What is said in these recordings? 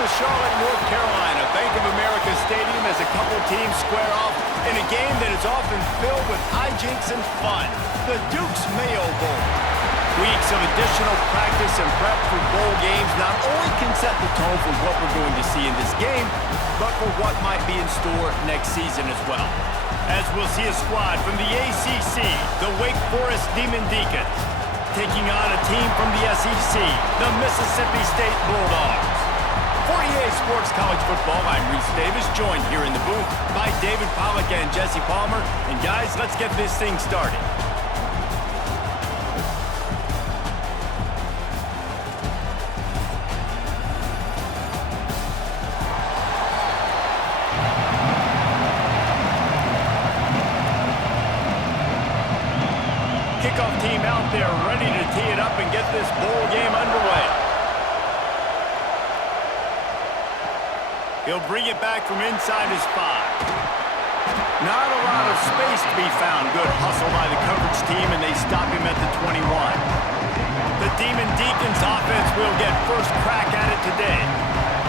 of Charlotte, North Carolina. Bank of America Stadium as a couple teams square off in a game that is often filled with hijinks and fun. The Duke's Mayo Bowl. Weeks of additional practice and prep for bowl games not only can set the tone for what we're going to see in this game, but for what might be in store next season as well. As we'll see a squad from the ACC, the Wake Forest Demon Deacons, taking on a team from the SEC, the Mississippi State Bulldogs. For EA Sports College Football, I'm Reese Davis, joined here in the booth by David Pollack and Jesse Palmer. And guys, let's get this thing started. Kickoff team out there ready to tee it up and get this bowl game underway. He'll bring it back from inside his 5. Not a lot of space to be found. Good hustle by the coverage team, and they stop him at the 21. The Demon Deacons offense will get first crack at it today.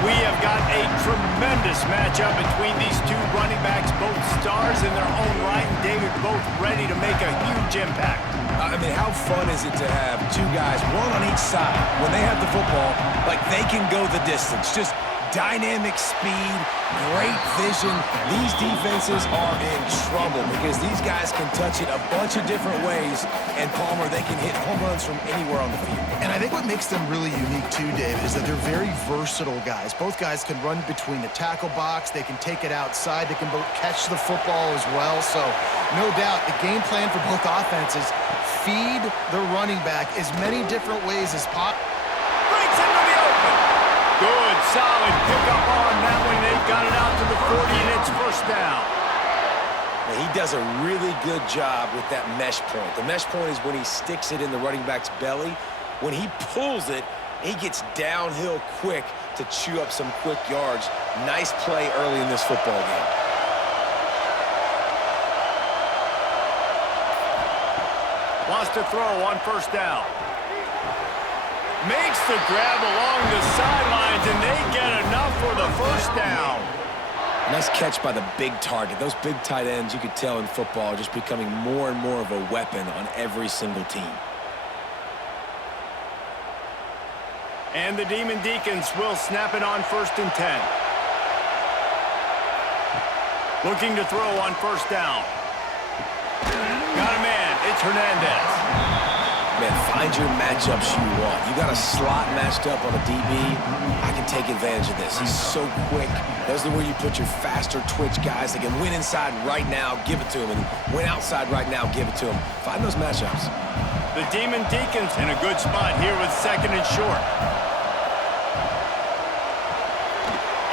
We have got a tremendous matchup between these two running backs, both stars in their own right, and David, both ready to make a huge impact. I mean, how fun is it to have two guys, one on each side, when they have the football, like they can go the distance. Just dynamic speed, great vision. These defenses are in trouble because these guys can touch it a bunch of different ways, and Palmer, they can hit home runs from anywhere on the field. And I think what makes them really unique too, David, is that they're very versatile guys. Both guys can run between the tackle box, they can take it outside, they can both catch the football as well. So no doubt the game plan for both offenses, feed the running back as many different ways as possible. Breaks into the open. Good, solid pickup on that one. They've got it out to the 40, and it's first down. Now, he does a really good job with that mesh point. The mesh point is when he sticks it in the running back's belly. When he pulls it, he gets downhill quick to chew up some quick yards. Nice play early in this football game. Wants to throw on first down. Makes the grab along the sidelines, and they get enough for the first down. Nice catch by the big target. Those big tight ends, you could tell in football, are just becoming more and more of a weapon on every single team. And the Demon Deacons will snap it on 1st and 10. Looking to throw on first down. Got a man. It's Hernandez. Man, find your matchups you want. You got a slot matched up on a DB, I can take advantage of this. He's so quick. Those are where you put your faster twitch guys that can win inside right now, give it to him, and win outside right now, give it to him. Find those matchups. The Demon Deacons in a good spot here with 2nd and short.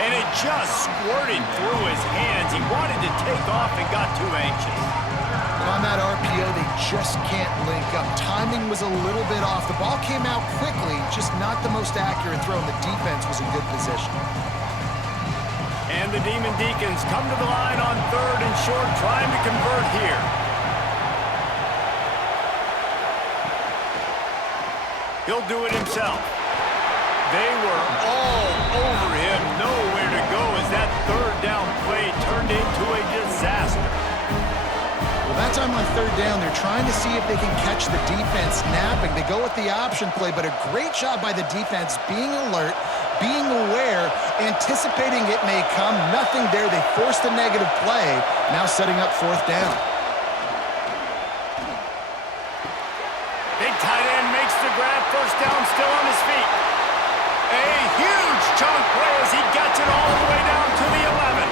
And it just squirted through his hands. He wanted to take off and got too anxious. On that RPO, they just can't link up. Timing was a little bit off. The ball came out quickly, just not the most accurate throw, and the defense was in good position. And the Demon Deacons come to the line on 3rd and short, trying to convert here. He'll do it himself. They were all over him, nowhere to go as that 3rd down play turned into a disaster. Well, that time on 3rd down, they're trying to see if they can catch the defense napping. They go with the option play, but a great job by the defense being alert, being aware, anticipating it may come. Nothing there. They forced a negative play, now setting up 4th down. Big tight end makes the grab, first down, still on his feet. A huge chunk play as he gets it all the way down to the 11.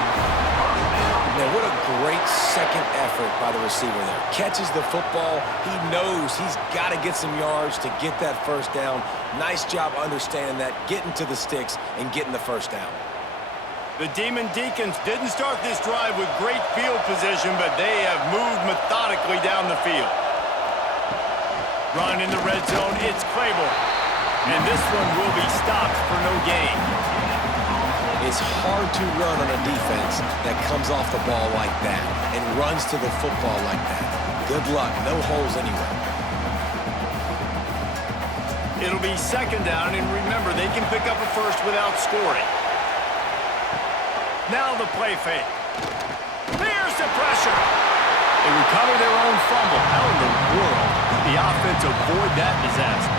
Man, what a great second effort by the receiver there. Catches the football. He knows he's got to get some yards to get that first down. Nice job understanding that, getting to the sticks and getting the first down. The Demon Deacons didn't start this drive with great field position, but they have moved methodically down the field. Run in the red zone, it's Claiborne. And this one will be stopped for no gain. It's hard to run on a defense that comes off the ball like that and runs to the football like that. Good luck, no holes anywhere. It'll be 2nd down, and remember, they can pick up a first without scoring. Now the play fake. There's the pressure. They recover their own fumble. How in the world did the offense avoid that disaster?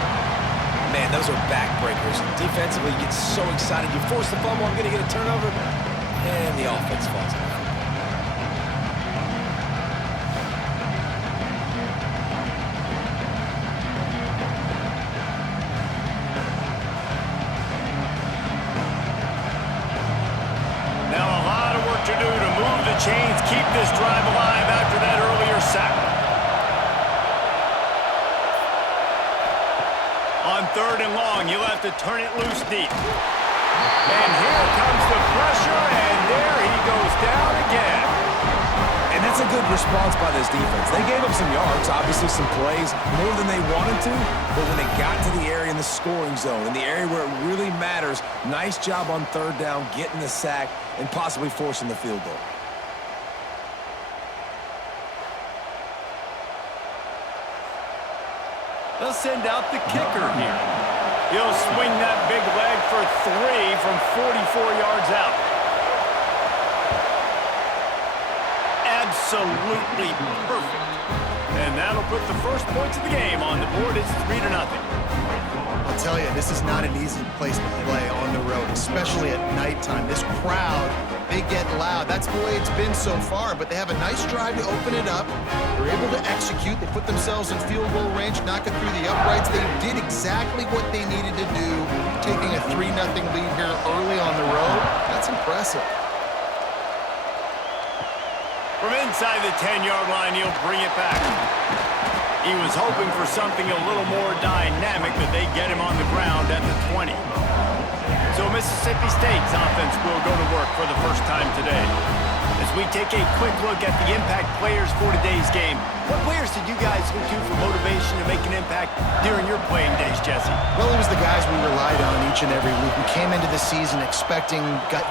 Man, those are backbreakers. Defensively, you get so excited. You force the fumble, I'm going to get a turnover, and the offense falls out. Now a lot of work to do to move the chains, keep this drive alive after that earlier sack. On 3rd and long, you'll have to turn it loose deep. And here comes the pressure, and there he goes down again. And that's a good response by this defense. They gave up some yards, obviously some plays, more than they wanted to, but when they got to the area in the scoring zone, in the area where it really matters, nice job on 3rd down, getting the sack, and possibly forcing the field goal. They'll send out the kicker here. He'll swing that big leg for 3 from 44 yards out. Absolutely perfect. And that'll put the first points of the game on the board. It's 3-0. I'll tell you, this is not an easy place to play on the road, especially at nighttime. This crowd, they get loud. That's the way it's been so far, but they have a nice drive to open it up. They're able to execute. They put themselves in field goal range, knock it through the uprights. They did exactly what they needed to do, taking a 3-0 lead here early on the road. That's impressive. From inside the 10-yard line, he'll bring it back. He was hoping for something a little more dynamic, but they get him on the ground at the 20. So Mississippi State's offense will go to work for the first time today. As we take a quick look at the impact players for today's game, what players did you guys look to for motivation to make an impact during your playing days, Jesse? Well, it was the guys we relied on each and every week. We came into the season expecting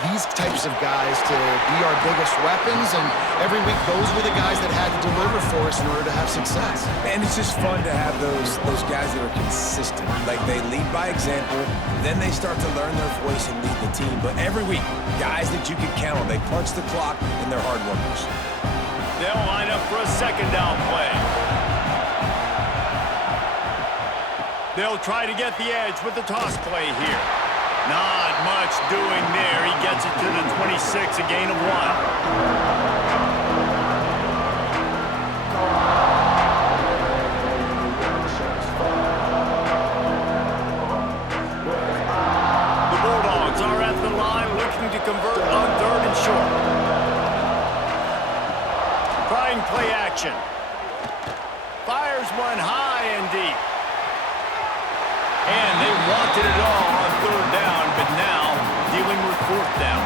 these types of guys to be our biggest weapons, and every week those were the guys that had to deliver for us in order to have success. And it's just fun to have those guys that are consistent. Like, they lead by example, then they start to learn their voice and lead the team. But every week, guys that you can count on, they punch the clock, and they're hard workers. They'll line up for a 2nd down play. They'll try to get the edge with the toss play here. Not much doing there. He gets it to the 26, a gain of 1. To convert on 3rd and short. Trying play action. Fires one high and deep. And they wanted it all on 3rd down, but now dealing with 4th down.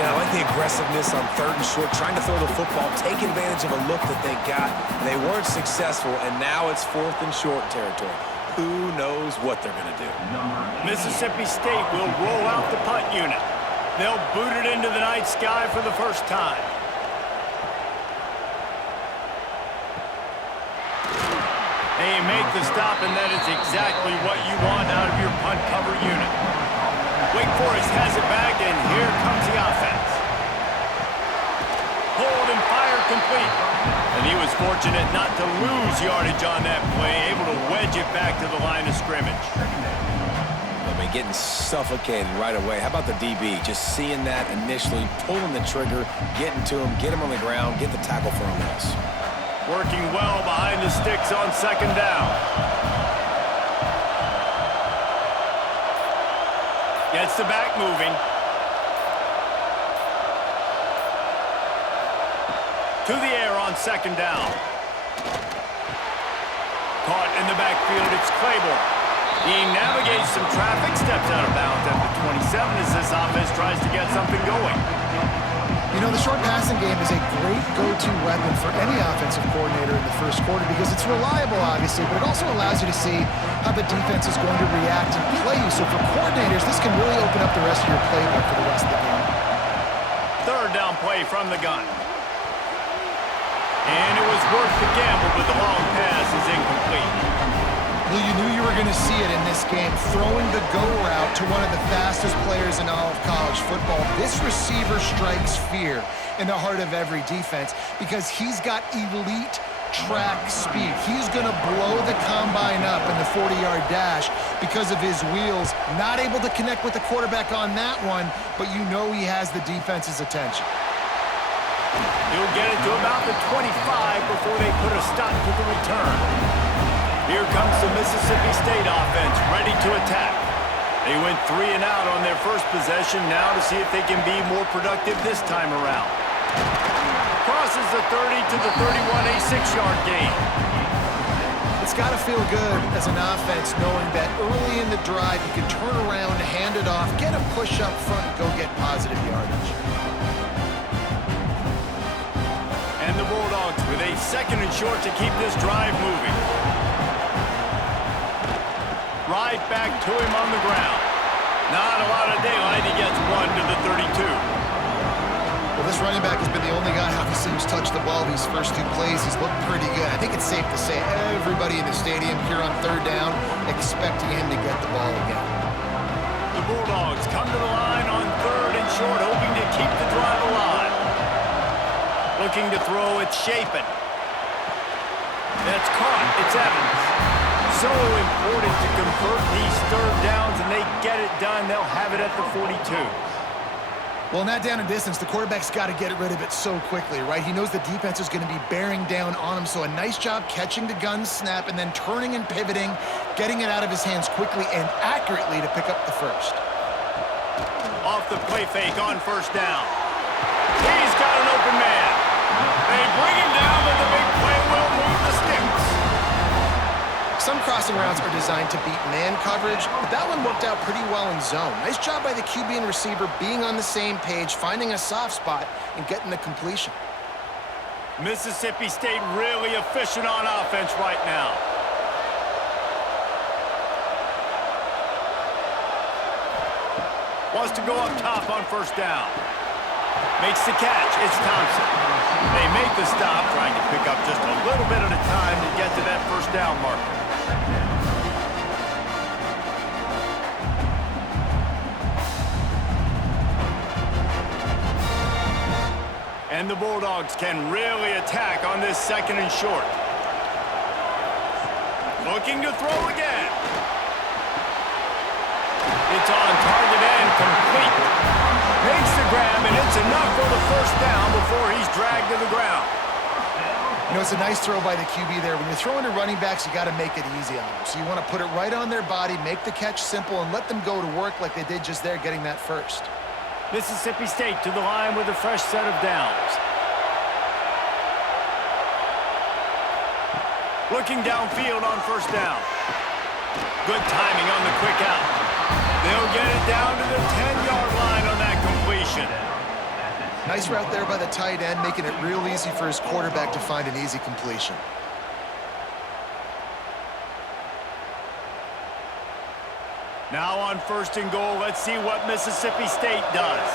Yeah, I like the aggressiveness on 3rd and short, trying to throw the football, take advantage of a look that they got. They weren't successful, and now it's 4th and short territory. Who knows what they're going to do? Mississippi State will roll out the punt unit. They'll boot it into the night sky for the first time. They make the stop, and that is exactly what you want out of your punt cover unit. Wake Forest has it back, and here comes the offense. Hold and fire complete. And he was fortunate not to lose yardage on that play, able to wedge it back to the line of scrimmage. Getting suffocated right away. How about the DB? Just seeing that initially, pulling the trigger, getting to him, get him on the ground, get the tackle for a loss. Working well behind the sticks on 2nd down. Gets the back moving. To the air on 2nd down. Caught in the backfield, it's Claiborne. He navigates some traffic, steps out of bounds at the 27 as this offense tries to get something going. You know, the short passing game is a great go-to weapon for any offensive coordinator in the first quarter because it's reliable, obviously, but it also allows you to see how the defense is going to react and play you. So for coordinators, this can really open up the rest of your playbook for the rest of the game. 3rd down play from the gun. And it was worth the gamble, but the long pass is incomplete. Well, you knew you were going to see it in this game, throwing the go route to one of the fastest players in all of college football. This receiver strikes fear in the heart of every defense because he's got elite track speed. He's going to blow the combine up in the 40-yard dash because of his wheels. Not able to connect with the quarterback on that one, but you know he has the defense's attention. He'll get it to about the 25 before they put a stop to the return. Here comes the Mississippi State offense, ready to attack. They went 3 and out on their first possession, now to see if they can be more productive this time around. Crosses the 30 to the 31, a 6-yard gain. It's got to feel good as an offense knowing that early in the drive you can turn around, hand it off, get a push up front, go get positive yardage. And the Bulldogs with a 2nd and short to keep this drive moving. Right back to him on the ground. Not a lot of daylight. He gets 1 to the 32. Well, this running back has been the only guy Hockey seems touched the ball these first 2 plays. He's looked pretty good. I think it's safe to say everybody in the stadium here on 3rd down expecting him to get the ball again. The Bulldogs come to the line on 3rd and short, hoping to keep the drive alive. Looking to throw, it's Chapin. That's caught. It's Evans. So important to convert these 3rd downs, and they get it done. They'll have it at the 42. Well, in that down and distance, the quarterback's got to get rid of it so quickly, right? He knows the defense is going to be bearing down on him, so a nice job catching the gun snap and then turning and pivoting, getting it out of his hands quickly and accurately to pick up the first. Off the play fake on 1st down. He's got an open man. They bring him down, but the big play will move the sticks. Some crossing routes are designed to beat man coverage, but that one worked out pretty well in zone. Nice job by the QB and receiver being on the same page, finding a soft spot, and getting the completion. Mississippi State really efficient on offense right now. Wants to go up top on 1st down. Makes the catch. It's Thompson. They make the stop, trying to pick up just a little bit at a time to get to that 1st down marker. And the Bulldogs can really attack on this 2nd and short. Looking to throw again. It's on target and complete. Makes the grab, and it's enough for the 1st down before he's dragged to the ground. You know, it's a nice throw by the QB there. When you're throwing to running backs, you got to make it easy on them. So you want to put it right on their body, make the catch simple, and let them go to work like they did just there, getting that first. Mississippi State to the line with a fresh set of downs. Looking downfield on 1st down. Good timing on the quick out. They'll get it down to the 10-yard line on that completion. Nice route there by the tight end, making it real easy for his quarterback to find an easy completion. Now on 1st and goal, let's see what Mississippi State does.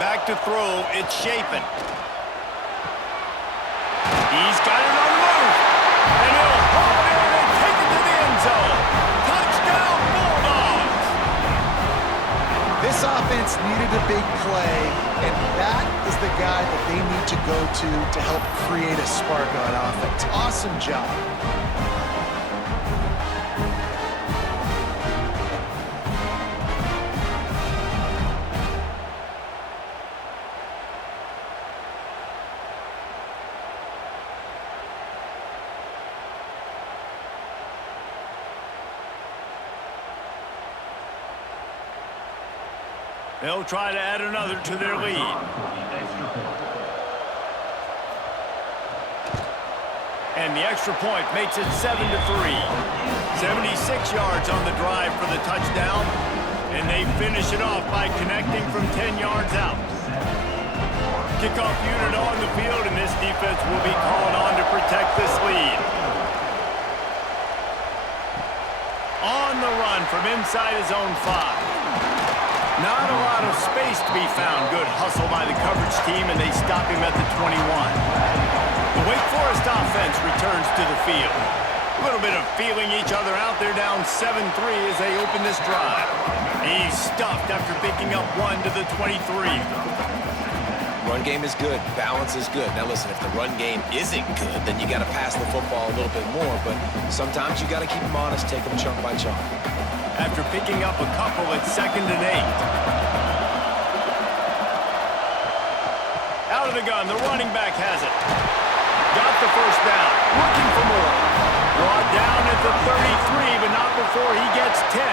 Back to throw, it's Chapin. He's got it on the move, and he'll haul it in and take it to the end zone. Touchdown, Bulldogs! This offense needed a big play, and that is the guy that they need to go to help create a spark on offense. Awesome job. They'll try to add another to their lead. And the extra point makes it 7-3. 76 yards on the drive for the touchdown. And they finish it off by connecting from 10 yards out. Kickoff unit on the field, and this defense will be called on to protect this lead. On the run from inside his own 5. Not a lot of space to be found. Good hustle by the coverage team, and they stop him at the 21. The Wake Forest offense returns to the field. A little bit of feeling each other out. They're down 7-3 as they open this drive. He's stuffed after picking up 1 to the 23. Run game is good. Balance is good. Now listen, if the run game isn't good, then you got to pass the football a little bit more. But sometimes you got to keep them honest, take them chunk by chunk. After picking up a couple at 2nd and 8. Out of the gun, the running back has it. Got the first down. Looking for more. Brought down at the 33, but not before he gets 10.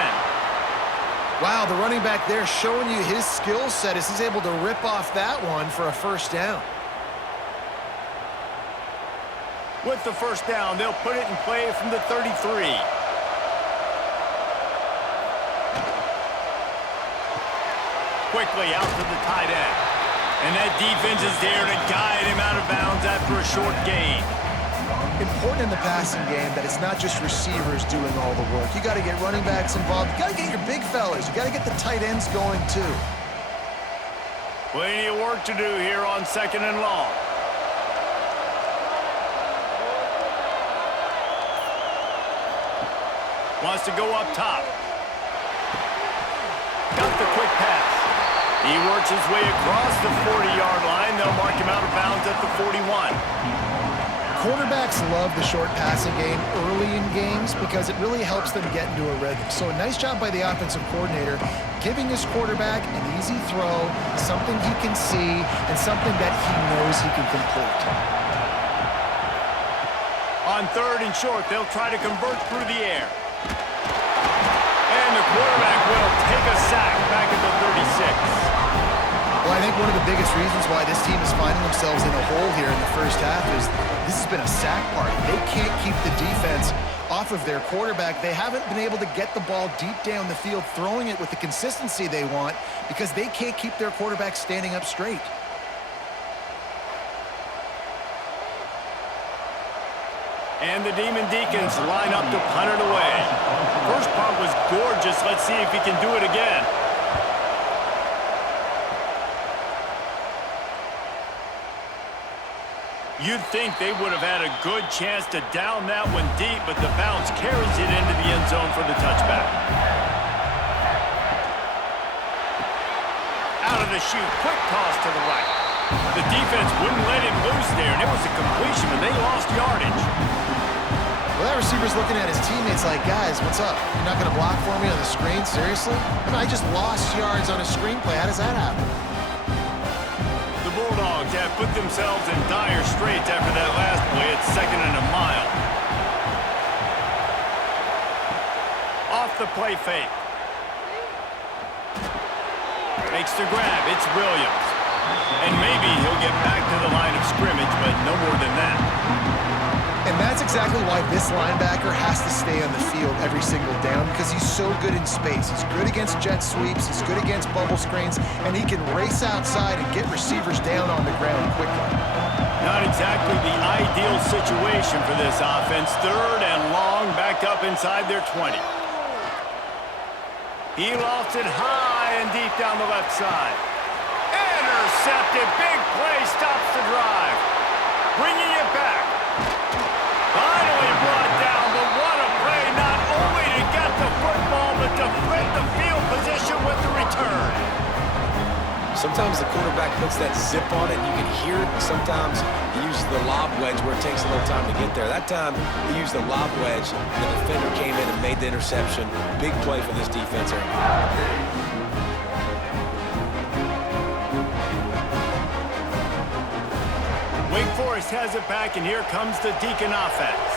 Wow, the running back there showing you his skill set as he's able to rip off that one for a first down. With the first down, they'll put it in play from the 33. Quickly out to the tight end. And that defense is there to guide him out of bounds after a short gain. Important in the passing game that it's not just receivers doing all the work. You got to get running backs involved. You got to get your big fellas. You got to get the tight ends going too. Plenty of work to do here on 2nd and long. Wants to go up top. Got the quick pass. He works his way across the 40-yard line. They'll mark him out of bounds at the 41. Quarterbacks love the short passing game early in games because it really helps them get into a rhythm. So a nice job by the offensive coordinator giving his quarterback an easy throw, something he can see, and something that he knows he can complete. On 3rd and short, they'll try to convert through the air. And the quarterback will take a sack back at the 36. Well, I think one of the biggest reasons why this team is finding themselves in a hole here in the first half is this has been a sack party. They can't keep the defense off of their quarterback. They haven't been able to get the ball deep down the field, throwing it with the consistency they want because they can't keep their quarterback standing up straight. And the Demon Deacons line up to punt it away. First punt was gorgeous. Let's see if he can do it again. You'd think they would have had a good chance to down that one deep, but the bounce carries it into the end zone for the touchback. Out of the chute, quick toss to the right. The defense wouldn't let him loose there, and it was a completion, and they lost yardage. Well, that receiver's looking at his teammates like, guys, what's up? You're not going to block for me on the screen? Seriously? I mean, I just lost yards on a screenplay. How does that happen? The Bulldogs have put themselves in dire straits after that last play at 2nd and a mile. Off the play fake. Makes the grab. It's Williams. And maybe he'll get back to the line of scrimmage, but no more than that. And that's exactly why this linebacker has to stay on the field every single down because he's so good in space. He's good against jet sweeps. He's good against bubble screens. And he can race outside and get receivers down on the ground quickly. Not exactly the ideal situation for this offense. 3rd and long, back up inside their 20. He lofts it high and deep down the left side. Intercepted. Big play stops the drive. Bringing it back. Finally brought down, but what a play, not only to get the football, but to flip the field position with the return. Sometimes the quarterback puts that zip on it, and you can hear it. Sometimes he uses the lob wedge where it takes a little time to get there. That time, he used the lob wedge. The defender came in and made the interception. Big play for this defense. Wake Forest has it back, and here comes the Deacon offense.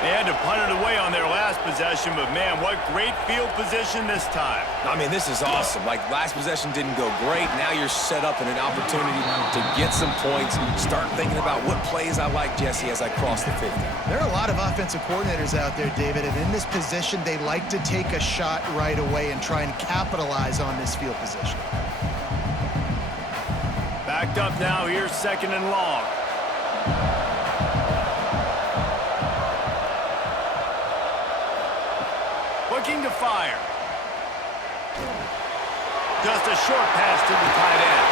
They had to punt it away on their last possession, but man, what great field position this time. I mean, this is awesome. Like, last possession didn't go great. Now you're set up in an opportunity to get some points. Start thinking about what plays I like, Jesse, as I cross the 50. There are a lot of offensive coordinators out there, David, and in this position, they like to take a shot right away and try and capitalize on this field position. Backed up now, here's 2nd and long. Looking to fire. Just a short pass to the tight end.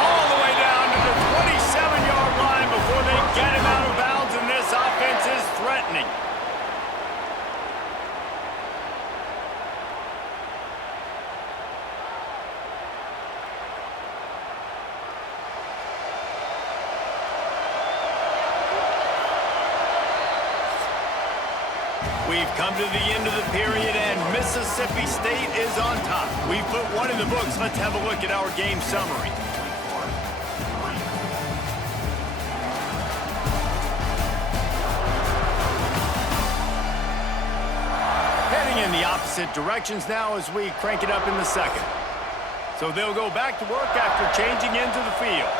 All the way down to the 27-yard line We've come to the end of the period, and Mississippi State is on top. We've put one in the books. Let's have a look at our game summary. Heading in the opposite directions now as we crank it up in the second. So they'll go back to work after changing into the field.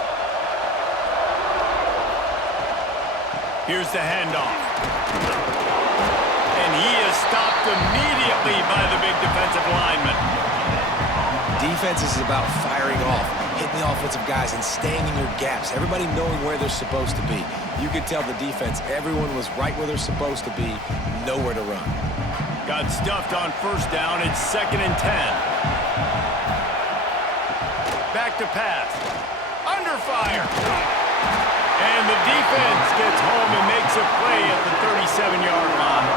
Here's the handoff. And he is stopped immediately by the big defensive lineman. Defense is about firing off, hitting the offensive guys, and staying in your gaps. Everybody knowing where they're supposed to be. You could tell the defense, everyone was right where they're supposed to be, nowhere to run. Got stuffed on first down. It's 2nd and 10. Back to pass. Under fire. And the defense gets home and makes a play at the 37-yard line.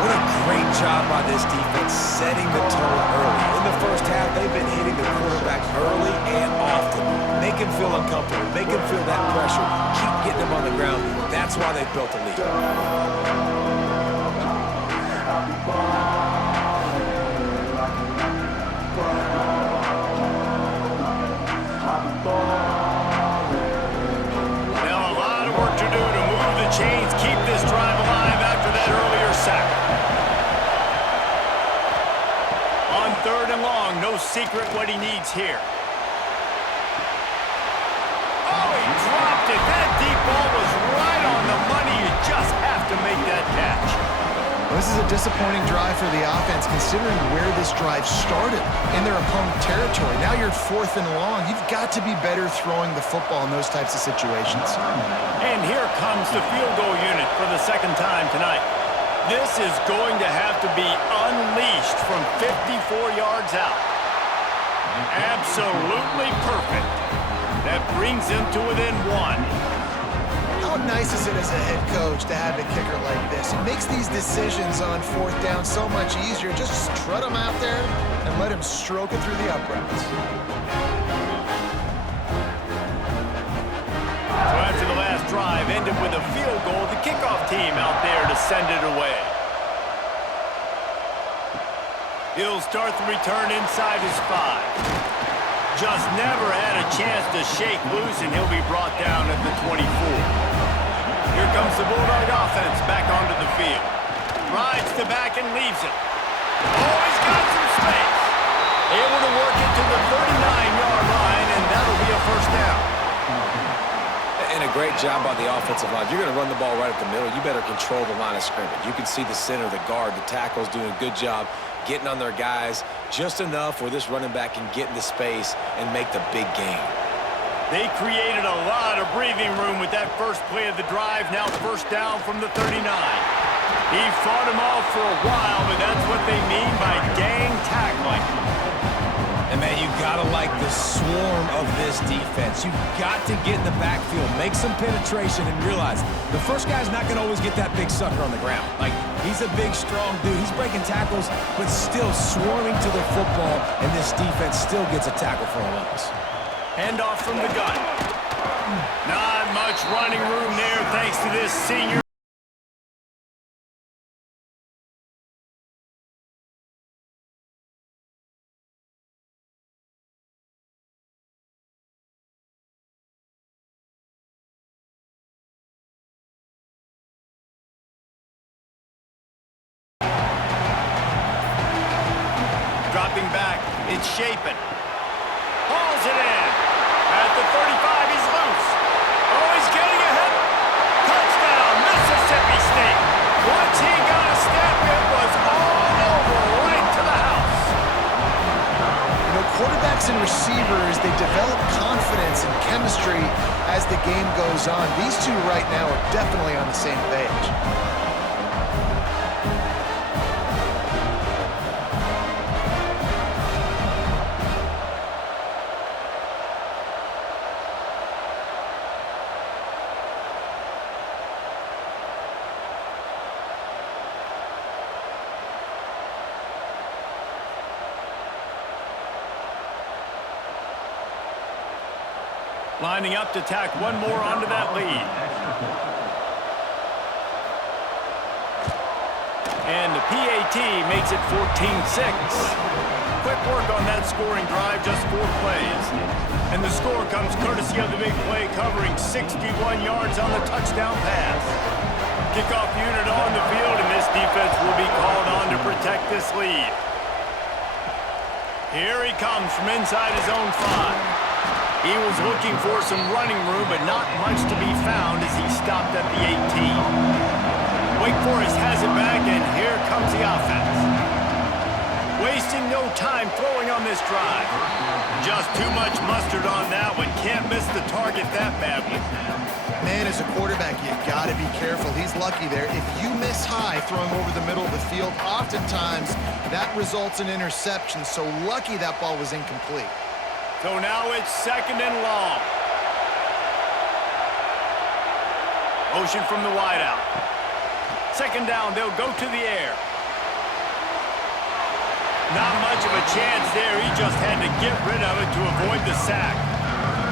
What a great job by this defense setting the tone early. In the first half, they've been hitting the quarterback early and often. Make him feel uncomfortable. Make him feel that pressure. Keep getting him on the ground. That's why they built a lead. Chains keep this drive alive after that earlier sack. On 3rd and long, no secret what he needs here. Oh, he dropped it. That deep ball was right on the money. You just have to make that catch. Well, this is a disappointing drive for the offense, considering where this drive started in their opponent territory. Now you're at 4th and long. You've got to be better throwing the football in those types of situations. And here comes the field goal unit for the 2nd time tonight. This is going to have to be unleashed from 54 yards out. Absolutely perfect. That brings him to within 1. How nice is it as a head coach to have a kicker like this? It makes these decisions on 4th down so much easier. Just strut him out there and let him stroke it through the uprights. So after the last drive ended with a field goal, the kickoff team out there to send it away. He'll start the return inside his 5. Just never had a chance to shake loose, and he'll be brought down at the 24. Here comes the Bulldog offense back onto the field. Rides the back and leaves it. Oh, he's got some space. Able to work it to the 39-yard line, and that'll be a 1st down. And a great job by the offensive line. If you're going to run the ball right at the middle, you better control the line of scrimmage. You can see the center, the guard, the tackles doing a good job getting on their guys just enough where this running back can get into space and make the big gain. They created a lot of breathing room with that first play of the drive. Now 1st down from the 39. He fought him off for a while, but that's what they mean by gang tackling. And, man, you got to like the swarm of this defense. You've got to get in the backfield, make some penetration, and realize the first guy's not going to always get that big sucker on the ground. Like, he's a big, strong dude. He's breaking tackles, but still swarming to the football, and this defense still gets a tackle for a loss. Handoff from the gun. Not much running room there thanks to this senior. Dropping back, it's Shapen. Hauls it in. At the 35, he's loose. Oh, he's getting ahead. Touchdown, Mississippi State. Once he got a step, it was all over, right to the house. You know, quarterbacks and receivers, they develop confidence and chemistry as the game goes on. These two right now are definitely on the same page. Lining up to tack one more onto that lead. And the PAT makes it 14-6. Quick work on that scoring drive, just 4 plays. And the score comes courtesy of the big play, covering 61 yards on the touchdown pass. Kickoff unit on the field, and this defense will be called on to protect this lead. Here he comes from inside his own 5. He was looking for some running room, but not much to be found as he stopped at the 18. Wake Forest has it back, and here comes the offense. Wasting no time throwing on this drive. Just too much mustard on that one. Can't miss the target that badly. Man, as a quarterback, you got to be careful. He's lucky there. If you miss high throwing over the middle of the field, oftentimes that results in interception. So lucky that ball was incomplete. So now it's 2nd and long. Motion from the wideout. 2nd down, they'll go to the air. Not much of a chance there. He just had to get rid of it to avoid the sack.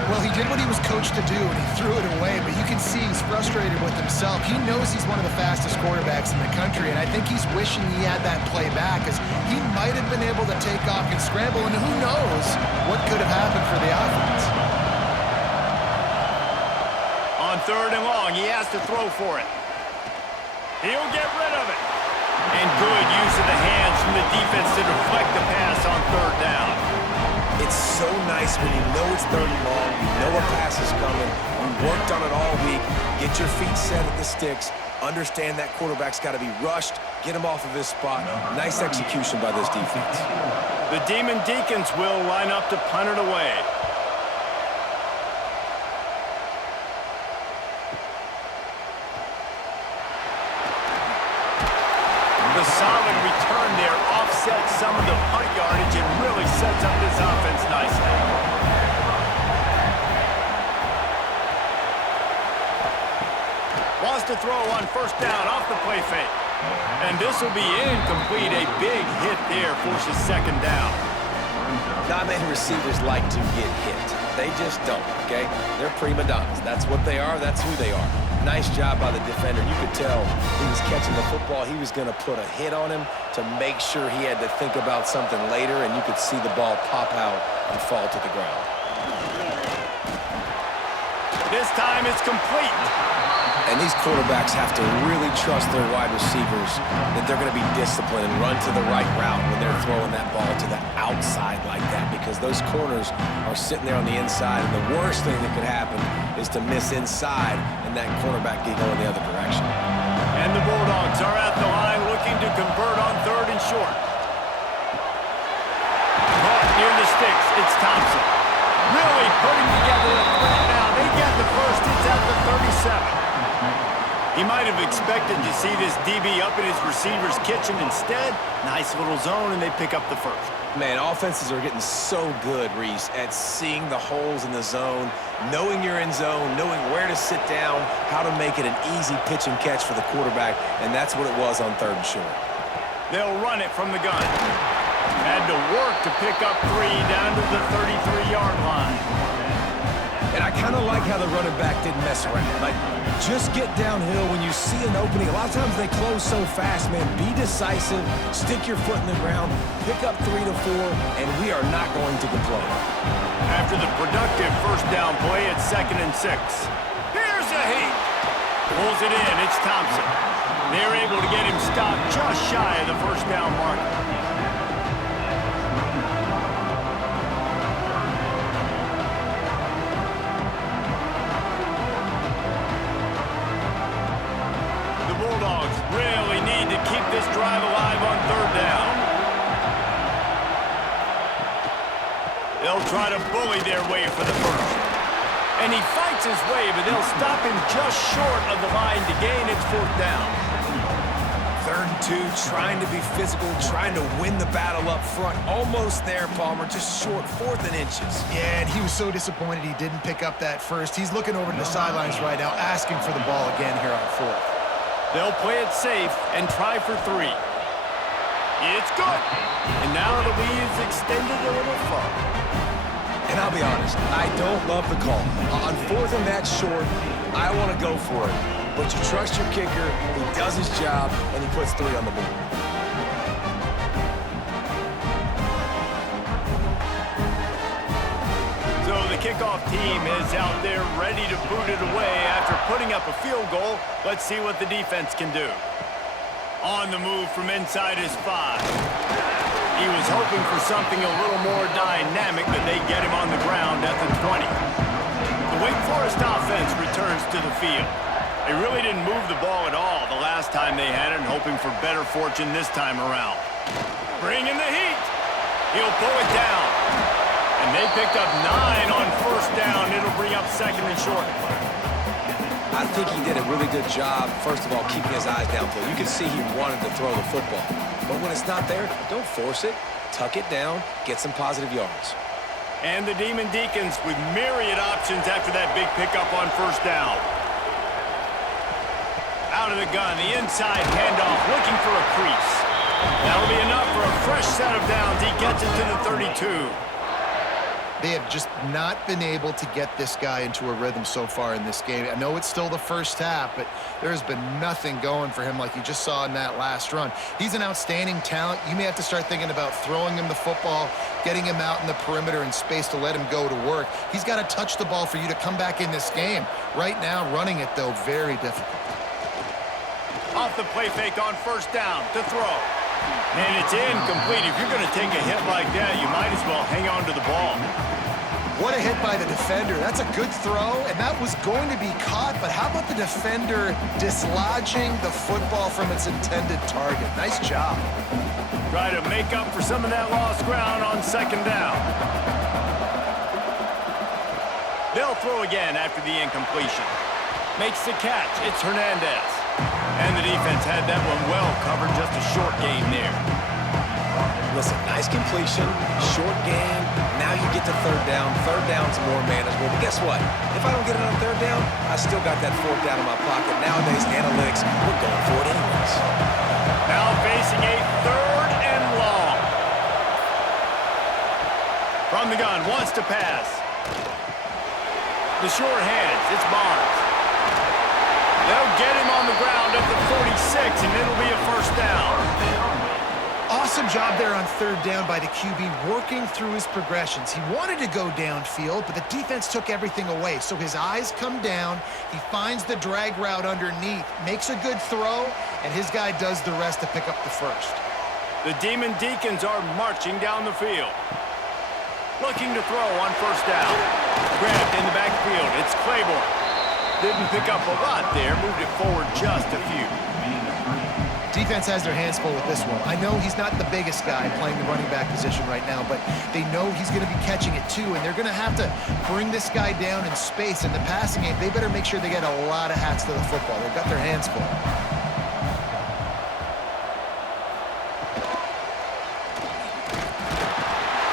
Well, he did what he was coached to do, and he threw it away, but you can see he's frustrated with himself. He knows he's one of the fastest quarterbacks in the country, and I think he's wishing he had that play back, as he might have been able to take off and scramble, and who knows what could have happened for the offense. On 3rd and long, he has to throw for it. He'll get rid of it. And good use of the hands from the defense to deflect the pass on 3rd down. It's so nice when you know it's 3rd and long, you know a pass is coming, you worked on it all week, get your feet set at the sticks, understand that quarterback's got to be rushed, get him off of his spot. Nice execution by this defense. The Demon Deacons will line up to punt it away. The solid return there offsets some of the punt yardage and really sets up this offense nicely. Wants to throw on 1st down off the play fake. And this will be incomplete. A big hit there forces 2nd down. Not many receivers like to get hit. They just don't, okay? They're prima donnas. That's what they are. That's who they are. Nice job by the defender. You could tell he was catching the football. He was going to put a hit on him to make sure he had to think about something later, and you could see the ball pop out and fall to the ground. This time it's complete. And these quarterbacks have to really trust their wide receivers that they're going to be disciplined and run to the right route when they're throwing that ball to the outside like that, because those corners are sitting there on the inside, and the worst thing that could happen is to miss inside and that cornerback get going the other direction. And the Bulldogs are at the line looking to convert on 3rd and short. Caught near the sticks, it's Thompson. Really putting together a threat now. They get the first, it's at the 37. He might have expected to see this DB up in his receiver's kitchen. Instead, nice little zone, and they pick up the first. Man, offenses are getting so good, Reese, at seeing the holes in the zone, knowing you're in zone, knowing where to sit down, how to make it an easy pitch and catch for the quarterback, and that's what it was on 3rd and short. They'll run it from the gun. Had to work to pick up 3 down to the 33-yard line. And I kind of like how the running back didn't mess around. Like, just get downhill when you see an opening. A lot of times they close so fast, man. Be decisive, stick your foot in the ground, pick up 3 to 4, and we are not going to complain. After the productive 1st down play, it's 2nd and 6. Here's a heat. Pulls it in, it's Thompson. They're able to get him stopped just shy of the 1st down mark. Really need to keep this drive alive on 3rd down. They'll try to bully their way for the first. And he fights his way, but they'll stop him just short of the line to gain. It's 4th down. 3rd and 2, trying to be physical, trying to win the battle up front. Almost there, Palmer, just short, 4th and inches. Yeah, and he was so disappointed he didn't pick up that first. He's looking over to the sidelines right now, asking for the ball again here on 4th. They'll play it safe and try for 3. It's good. And now the lead is extended a little further. And I'll be honest, I don't love the call. On 4th and that short, I want to go for it. But you trust your kicker, he does his job, and he puts 3 on the board. kickoff team is out there ready to boot it away after putting up a field goal. Let's see what the defense can do. On the move from inside his 5. He was hoping for something a little more dynamic, but they get him on the ground at the 20. The Wake Forest offense returns to the field. They really didn't move the ball at all the last time they had it, and hoping for better fortune this time around. Bringing the heat. He'll pull it down. And they picked up 9 on first down. It'll bring up second and short. I think he did a really good job, first of all, keeping his eyes downfield. You can see he wanted to throw the football. But when it's not there, don't force it. Tuck it down. Get some positive yards. And the Demon Deacons with myriad options after that big pickup on first down. Out of the gun, the inside handoff, looking for a crease. That'll be enough for a fresh set of downs. He gets it to the 32. They have just not been able to get this guy into a rhythm so far in this game. I know it's still the first half, but there's been nothing going for him like you just saw in that last run. He's an outstanding talent. You may have to start thinking about throwing him the football, getting him out in the perimeter in space to let him go to work. He's got to touch the ball for you to come back in this game. Right now, running it, though, very difficult. Off the play fake on first down to throw. And it's incomplete. If you're going to take a hit like that, you might as well hang on to the ball. What a hit by the defender. That's a good throw, and that was going to be caught, but how about the defender dislodging the football from its intended target? Nice job. Try to make up for some of that lost ground on second down. They'll throw again after the incompletion. Makes the catch. It's Hernandez. And the defense had that one well covered, just a short gain there. Listen, nice completion, short gain. Now you get to third down. Third down's more manageable. But guess what? If I don't get it on third down, I still got that fourth down in my pocket. Nowadays, analytics, we're going for it anyways. Now facing a third and long. From the gun, wants to pass. The short hands, it's Barnes. They'll get him on the ground at the 46, and it'll be a first down. Awesome job there on third down by the QB, working through his progressions. He wanted to go downfield, but the defense took everything away. So his eyes come down, he finds the drag route underneath, makes a good throw, and his guy does the rest to pick up the first. The Demon Deacons are marching down the field. Looking to throw on first down. Grabbed in the backfield, it's Claiborne. Didn't pick up a lot there, moved it forward just a few. Defense has their hands full with this one. I know he's not the biggest guy playing the running back position right now, but they know he's going to be catching it too, and they're going to have to bring this guy down in space. In the passing game, they better make sure they get a lot of hats to the football. They've got their hands full.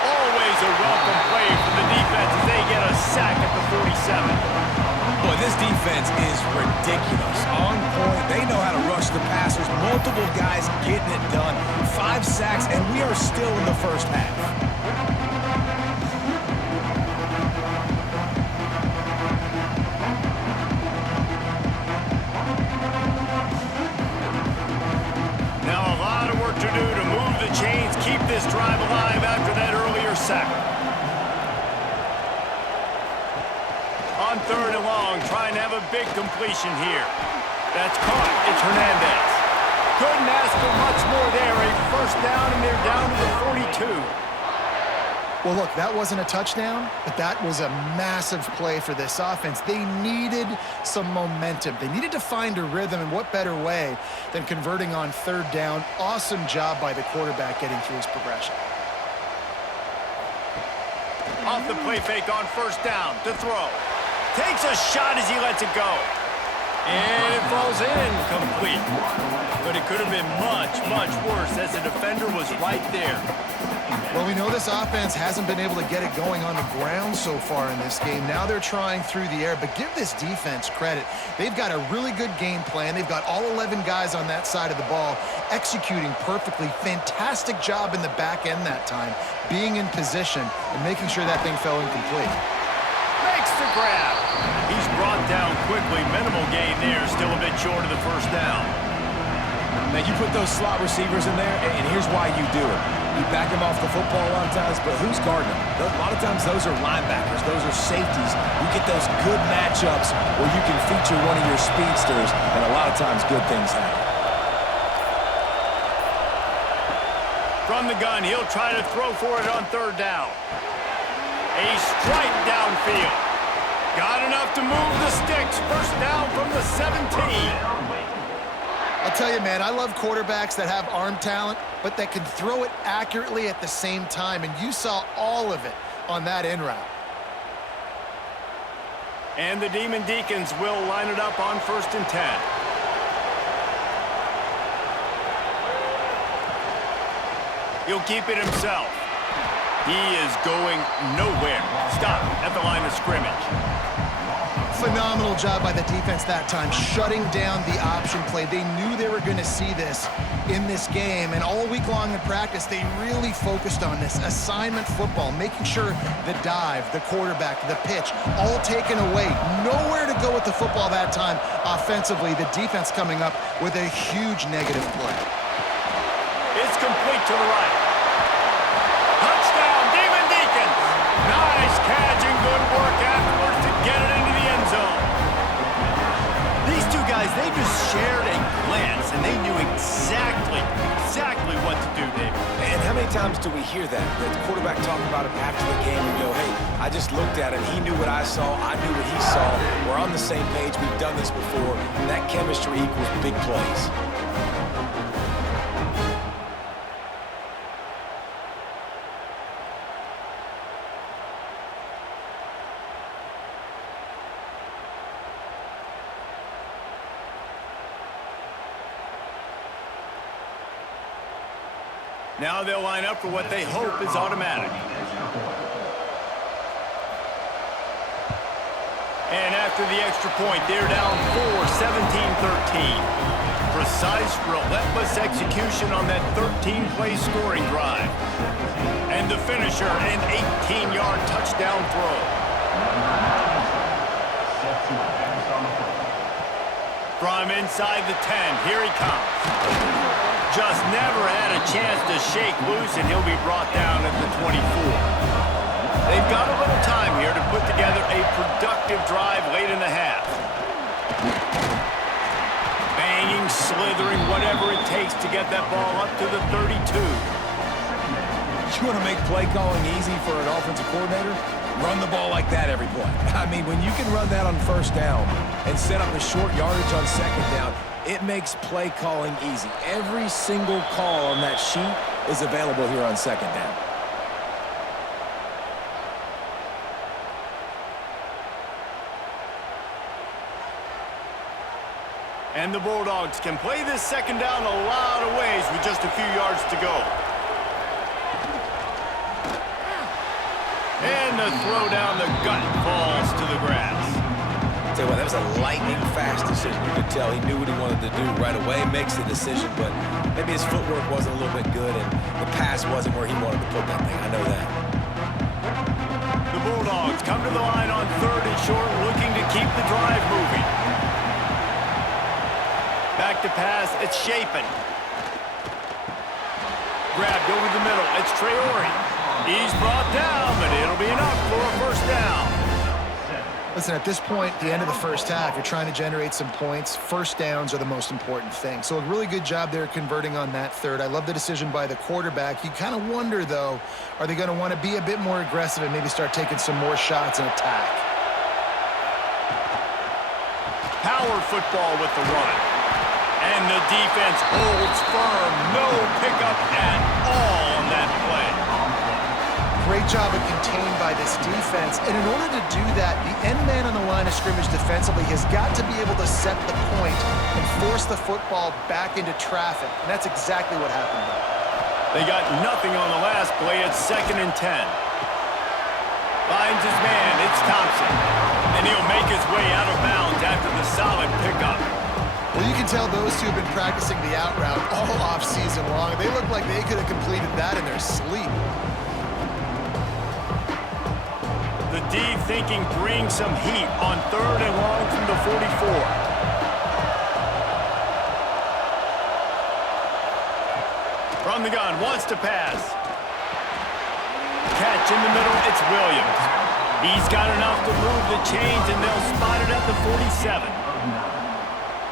Always a welcome play for the defense as they get a sack at the 47. Boy, this defense is ridiculous. On point. They know how to rush the passers. Multiple guys getting it done. 5 sacks, and we are still in the first half. Now a lot of work to do to move the chains, keep this drive alive after that earlier sack. On third and long, trying to have a big completion here. That's caught. It's Hernandez. Couldn't ask for much more there. A first down, and they're down to the 42. Well, look, that wasn't a touchdown, but that was a massive play for this offense. They needed some momentum. They needed to find a rhythm, and what better way than converting on third down. Awesome job by the quarterback getting through his progression. Off the play fake on first down to throw. Takes a shot as he lets it go. And it falls in complete. But it could have been much, much worse as the defender was right there. Well, we know this offense hasn't been able to get it going on the ground so far in this game. Now they're trying through the air, but give this defense credit. They've got a really good game plan. They've got all 11 guys on that side of the ball executing perfectly. Fantastic job in the back end that time, being in position and making sure that thing fell incomplete. Makes the grab. He's brought down quickly. Minimal gain there. Still a bit short of the first down. Now, you put those slot receivers in there, and here's why you do it. You back them off the football a lot of times, but who's guarding them? A lot of times those are linebackers. Those are safeties. You get those good matchups where you can feature one of your speedsters, and a lot of times good things happen. From the gun, he'll try to throw for it on third down. A strike downfield. Got enough to move the sticks. First down from the 17. I'll tell you, man, I love quarterbacks that have arm talent, but that can throw it accurately at the same time, and you saw all of it on that in route. And the Demon Deacons will line it up on 1st and 10. He'll keep it himself. He is going nowhere. Stop at the line of scrimmage. Phenomenal job by the defense that time, shutting down the option play. They knew they were going to see this in this game, and all week long in practice, they really focused on this assignment football, making sure the dive, the quarterback, the pitch, all taken away. Nowhere to go with the football that time offensively. The defense coming up with a huge negative play. It's complete to the right. Touchdown, Demon Deacons. Nice catch and good work afterwards to get it into the end zone. These two guys, they just shared a glance, and they knew exactly what to do, David. And how many times do we hear that? The quarterback talk about it after the game and go, hey, I just looked at him. He knew what I saw. I knew what he saw. We're on the same page. We've done this before. And that chemistry equals big plays. Now they'll line up for what they hope is automatic. And after the extra point, they're down 17-13. Precise, relentless execution on that 13-play scoring drive. And the finisher, an 18-yard touchdown throw. From inside the 10, here he comes. Just never had a chance to shake loose, and he'll be brought down at the 24. They've got a little time here to put together a productive drive late in the half. Banging, slithering, whatever it takes to get that ball up to the 32. You want to make play calling easy for an offensive coordinator? Run the ball like that every play. I mean, when you can run that on first down and set up the short yardage on second down, it makes play calling easy. Every single call on that sheet is available here on second down. And the Bulldogs can play this second down a lot of ways with just a few yards to go. And the throw down the gut falls to the grass. Tell you what, that was a lightning-fast decision. You could tell he knew what he wanted to do right away, makes the decision, but maybe his footwork wasn't a little bit good, and the pass wasn't where he wanted to put that thing. I know that. The Bulldogs come to the line on 3rd and short, looking to keep the drive moving. Back to pass, it's Shapen. Grabbed over the middle, it's Traore. He's brought down, but it'll be enough for a first down. Listen, at this point, the end of the first half, you're trying to generate some points. First downs are the most important thing. So a really good job there converting on that third. I love the decision by the quarterback. You kind of wonder, though, are they going to want to be a bit more aggressive and maybe start taking some more shots and attack? Power football with the run. And the defense holds firm. No pickup at all on that play. Great job of contained by this defense. And in order to do that, the end man on the line of scrimmage defensively has got to be able to set the point and force the football back into traffic. And that's exactly what happened there. They got nothing on the last play. It's 2nd and 10. Finds his man. It's Thompson. And he'll make his way out of bounds after the solid pickup. Well, you can tell those two have been practicing the out route all off-season long. They look like they could have completed that in their sleep. The D thinking bring some heat on 3rd and long from the 44. From the gun, wants to pass. Catch in the middle, it's Williams. He's got enough to move the chains, and they'll spot it at the 47.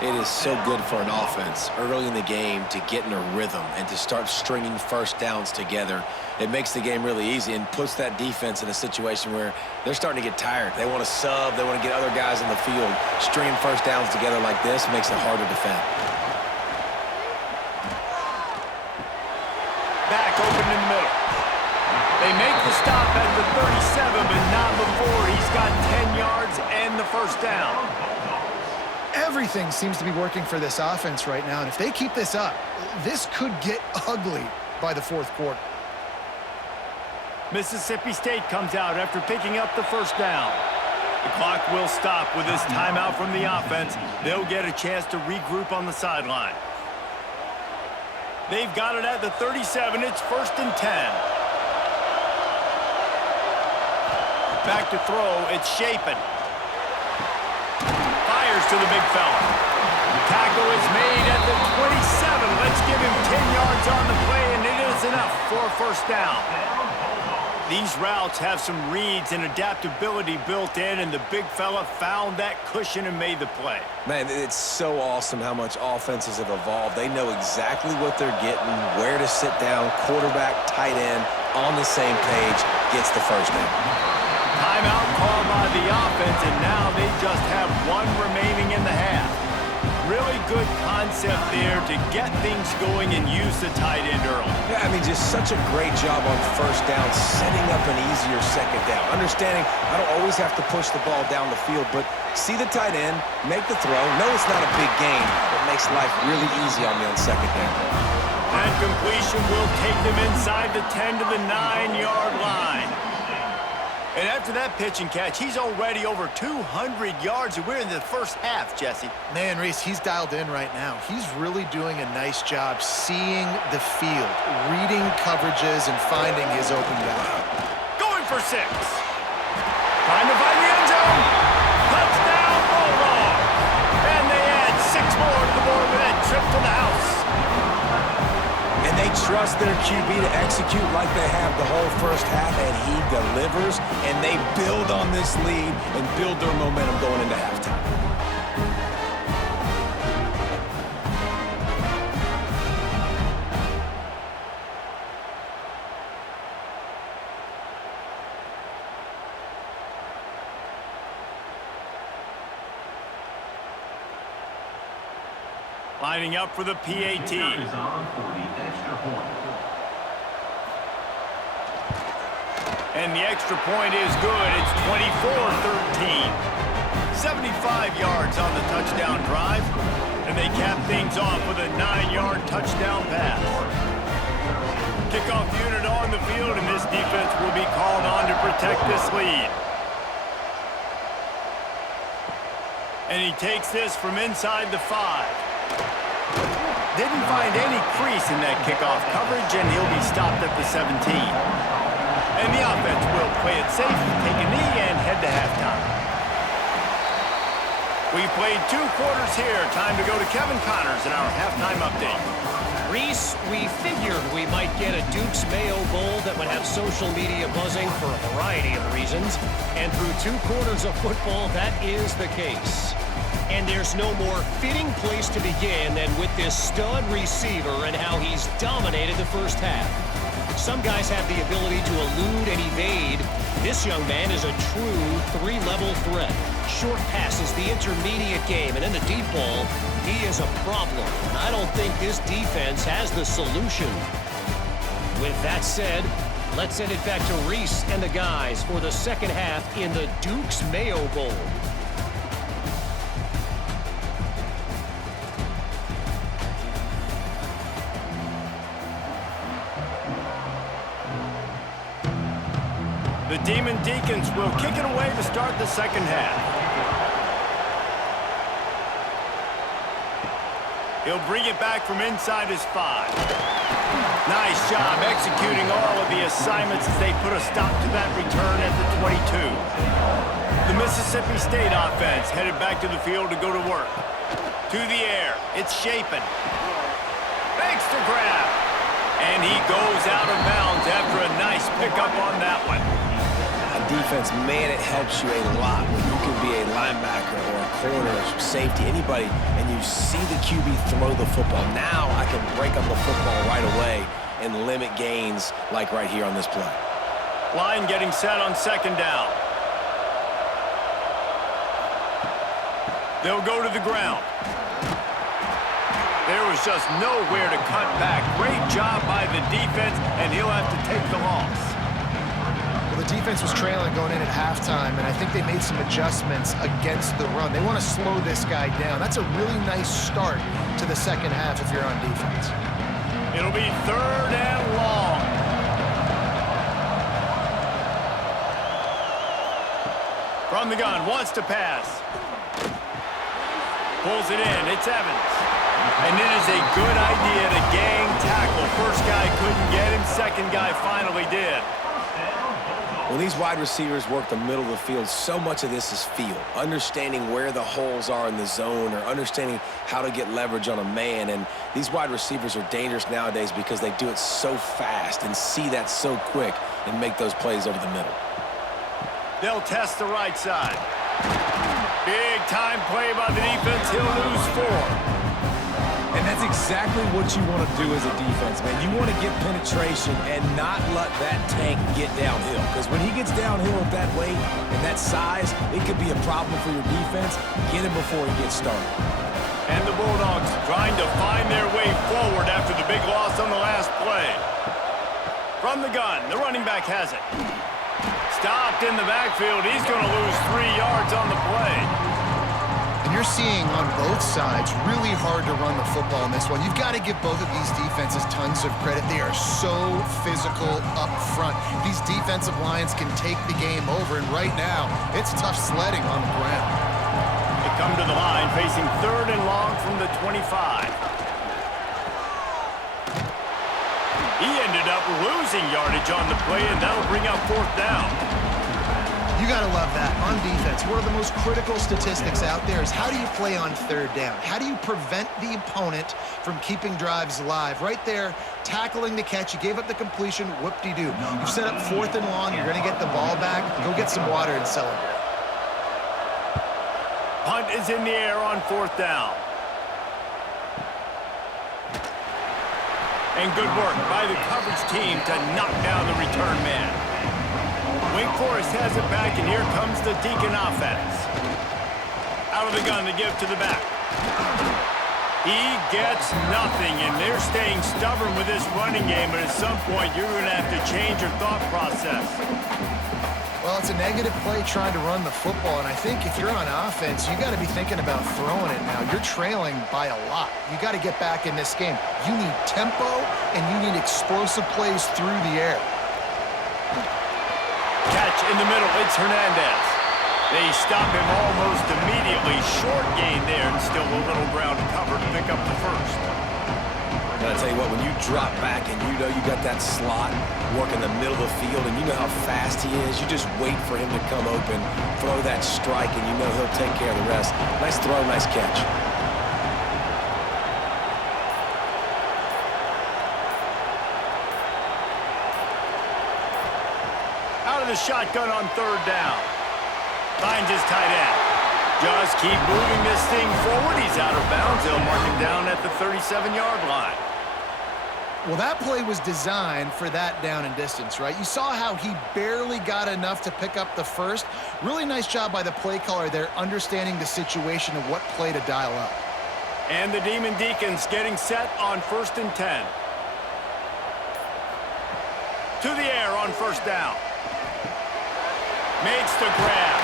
It is so good for an offense early in the game to get in a rhythm and to start stringing first downs together. It makes the game really easy and puts that defense in a situation where they're starting to get tired. They want to sub. They want to get other guys in the field. Stringing first downs together like this makes it hard to defend. Back open in the middle. They make the stop at the 37, but not before he's got 10 yards and the first down. Everything seems to be working for this offense right now, and if they keep this up, this could get ugly by the fourth quarter. Mississippi State comes out after picking up the first down. The clock will stop with this timeout from the offense. They'll get a chance to regroup on the sideline. They've got it at the 37. It's 1st and 10. Back to throw. It's Shapen. Fires to the big fella. The tackle is made at the 27. Let's give him 10 yards on the play, and it is enough for a first down. These routes have some reads and adaptability built in, and the big fella found that cushion and made the play. Man, it's so awesome how much offenses have evolved. They know exactly what they're getting, where to sit down, quarterback, tight end, on the same page, gets the first down. Timeout called by the offense, and now they just have one remaining in the half. Really good concept there to get things going and use the tight end early. Yeah, I mean, just such a great job on first down, setting up an easier second down. Understanding I don't always have to push the ball down the field, but see the tight end, make the throw. No, it's not a big gain, but makes life really easy on me on second down. That completion will take them inside the 10 to the 9-yard line. And after that pitch and catch, he's already over 200 yards, and we're in the first half, Jesse. Man, Reese, he's dialed in right now. He's really doing a nice job seeing the field, reading coverages, and finding his open guy. Going for 6. Trying to find the end zone. Touchdown, Bulldogs. And they add 6 more to the board with that trip to the house. And they trust their QB to execute like they have the whole first half, and he delivers, and they build on this lead and build their momentum going into halftime. Lining up for the PAT. And the extra point is good. It's 24-13. 75 yards on the touchdown drive. And they cap things off with a 9-yard touchdown pass. Kickoff unit on the field, and this defense will be called on to protect this lead. And he takes this from inside the 5. Didn't find any crease in that kickoff coverage, and he'll be stopped at the 17. And the offense will play it safe, take a knee, and head to halftime. We've played 2 quarters here. Time to go to Kevin Connors in our halftime update. Reese, we figured we might get a Duke's Mayo Bowl that would have social media buzzing for a variety of reasons. And through 2 quarters of football, that is the case. And there's no more fitting place to begin than with this stud receiver and how he's dominated the first half. Some guys have the ability to elude and evade. This young man is a true 3-level threat. Short passes, the intermediate game, and in the deep ball, he is a problem. And I don't think this defense has the solution. With that said, let's send it back to Reese and the guys for the second half in the Duke's Mayo Bowl. The Demon Deacons will kick it away to start the second half. He'll bring it back from inside his 5. Nice job executing all of the assignments as they put a stop to that return at the 22. The Mississippi State offense headed back to the field to go to work. To the air, it's Shapen. Makes the grab. And he goes out of bounds after a nice pickup on that one. Defense, man, it helps you a lot when you can be a linebacker or a corner or safety, anybody, and you see the QB throw the football. Now I can break up the football right away and limit gains like right here on this play. Line getting set on second down. They'll go to the ground. There was just nowhere to cut back. Great job by the defense, and he'll have to take the loss. Well, the defense was trailing going in at halftime, and I think they made some adjustments against the run. They want to slow this guy down. That's a really nice start to the second half if you're on defense. It'll be third and long. From the gun, wants to pass. Pulls it in, it's Evans. And it is a good idea to gang tackle. First guy couldn't get him, second guy finally did. When these wide receivers work the middle of the field, so much of this is feel. Understanding where the holes are in the zone or understanding how to get leverage on a man. And these wide receivers are dangerous nowadays because they do it so fast and see that so quick and make those plays over the middle. They'll test the right side. Big time play by the defense. He'll lose 4. And that's exactly what you want to do as a defense, man. You want to get penetration and not let that tank get downhill. Because when he gets downhill at that weight and that size, it could be a problem for your defense. Get him before he gets started. And the Bulldogs trying to find their way forward after the big loss on the last play. From the gun, the running back has it. Stopped in the backfield. He's going to lose 3 yards on the play. You're seeing on both sides really hard to run the football in this one. You've got to give both of these defenses tons of credit. They are so physical up front. These defensive lines can take the game over, and right now, it's tough sledding on the ground. They come to the line facing third and long from the 25. He ended up losing yardage on the play, and that'll bring up fourth down. You got to love that. On defense, one of the most critical statistics out there is how do you play on third down? How do you prevent the opponent from keeping drives alive? Right there, tackling the catch. You gave up the completion. Whoop-de-doo. You've set up fourth and long. You're going to get the ball back. Go get some water and celebrate. Punt is in the air on fourth down. And good work by the coverage team to knock down the return man. Wake Forest has it back, and here comes the Deacon offense. Out of the gun to give to the back. He gets nothing, and they're staying stubborn with this running game, but at some point you're going to have to change your thought process. Well, it's a negative play trying to run the football, and I think if you're on offense, you got to be thinking about throwing it now. You're trailing by a lot. You got to get back in this game. You need tempo, and you need explosive plays through the air. Catch in the middle, it's Hernandez. They stop him almost immediately. Short gain there, and still a little ground to cover to pick up the first. And I tell you what, when you drop back and you know you got that slot work in the middle of the field and you know how fast he is, you just wait for him to come open, throw that strike, and you know he'll take care of the rest. Nice throw, nice catch. The shotgun on third down. Finds his tight end. Just keep moving this thing forward. He's out of bounds. They'll mark him down at the 37-yard line. Well, that play was designed for that down and distance, right? You saw how he barely got enough to pick up the first. Really nice job by the play caller there, understanding the situation and what play to dial up. And the Demon Deacons getting set on 1st and 10. To the air on first down. Makes the grab.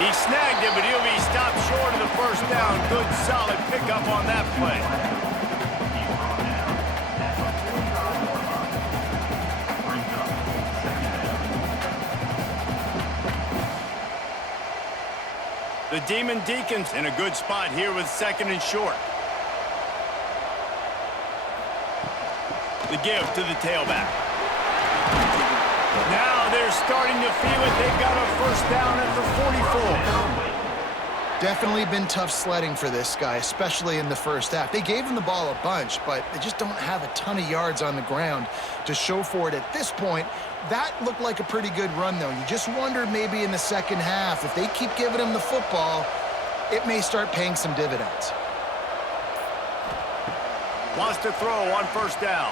He snagged it, but he'll be stopped short of the first down. Good, solid pickup on that play. The Demon Deacons in a good spot here with second and short. The give to the tailback. Now they're starting to feel it. They've got a first down at the 44. Definitely been tough sledding for this guy, especially in the first half. They gave him the ball a bunch, but they just don't have a ton of yards on the ground to show for it at this point. That looked like a pretty good run, though. You just wonder maybe in the second half, if they keep giving him the football, it may start paying some dividends. Wants to throw on first down.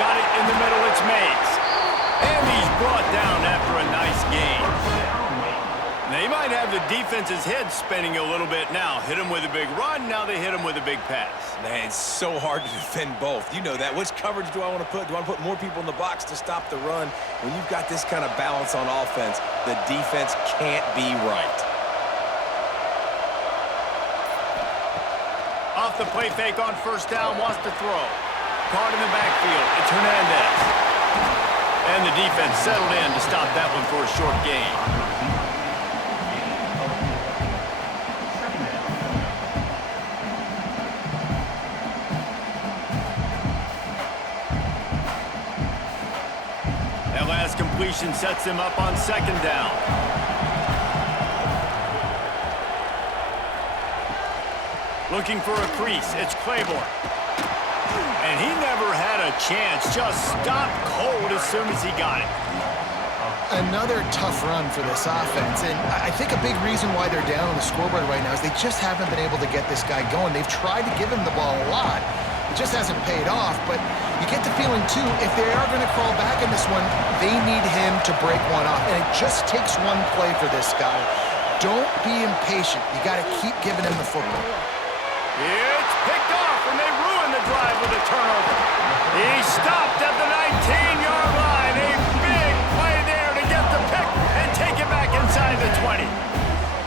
Got it in the middle, it's Mays. And he's brought down after a nice gain. They might have the defense's head spinning a little bit now. Hit him with a big run, now they hit him with a big pass. Man, it's so hard to defend both. You know that. Which coverage do I want to put? Do I want to put more people in the box to stop the run? When you've got this kind of balance on offense, the defense can't be right. Off the play fake on first down, wants to throw. Caught in the backfield, it's Hernandez. And the defense settled in to stop that one for a short gain. That last completion sets him up on second down. Looking for a crease, it's Claiborne. And he never had a chance, just stopped cold as soon as he got it. Another tough run for this offense, and I think a big reason why they're down on the scoreboard right now is they just haven't been able to get this guy going. They've tried to give him the ball a lot. It just hasn't paid off, but you get the feeling, too, if they are going to crawl back in this one, they need him to break one off, and it just takes one play for this guy. Don't be impatient. You got to keep giving him the football. It's picked off, and they ruin the drive with a turnover. He stopped at the 19-yard line. A big play there to get the pick and take it back inside the 20.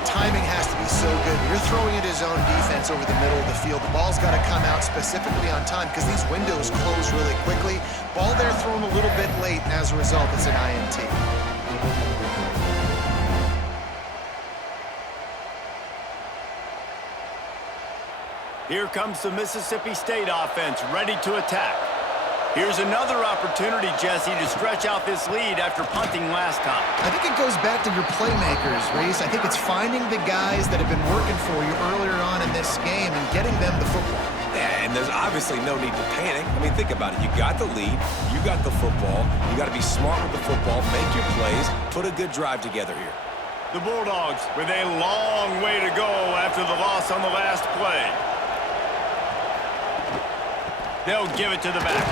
Timing has to be so good. You're throwing at his own defense over the middle of the field. The ball's got to come out specifically on time because these windows close really quickly. Ball there thrown a little bit late, and as a result, it's an INT. Here comes the Mississippi State offense, ready to attack. Here's another opportunity, Jesse, to stretch out this lead after punting last time. I think it goes back to your playmakers, Reese. I think it's finding the guys that have been working for you earlier on in this game and getting them the football. Yeah, and there's obviously no need to panic. I mean, think about it. You got the lead. You got the football. You got to be smart with the football, make your plays, put a good drive together here. The Bulldogs with a long way to go after the loss on the last play. They'll give it to the back.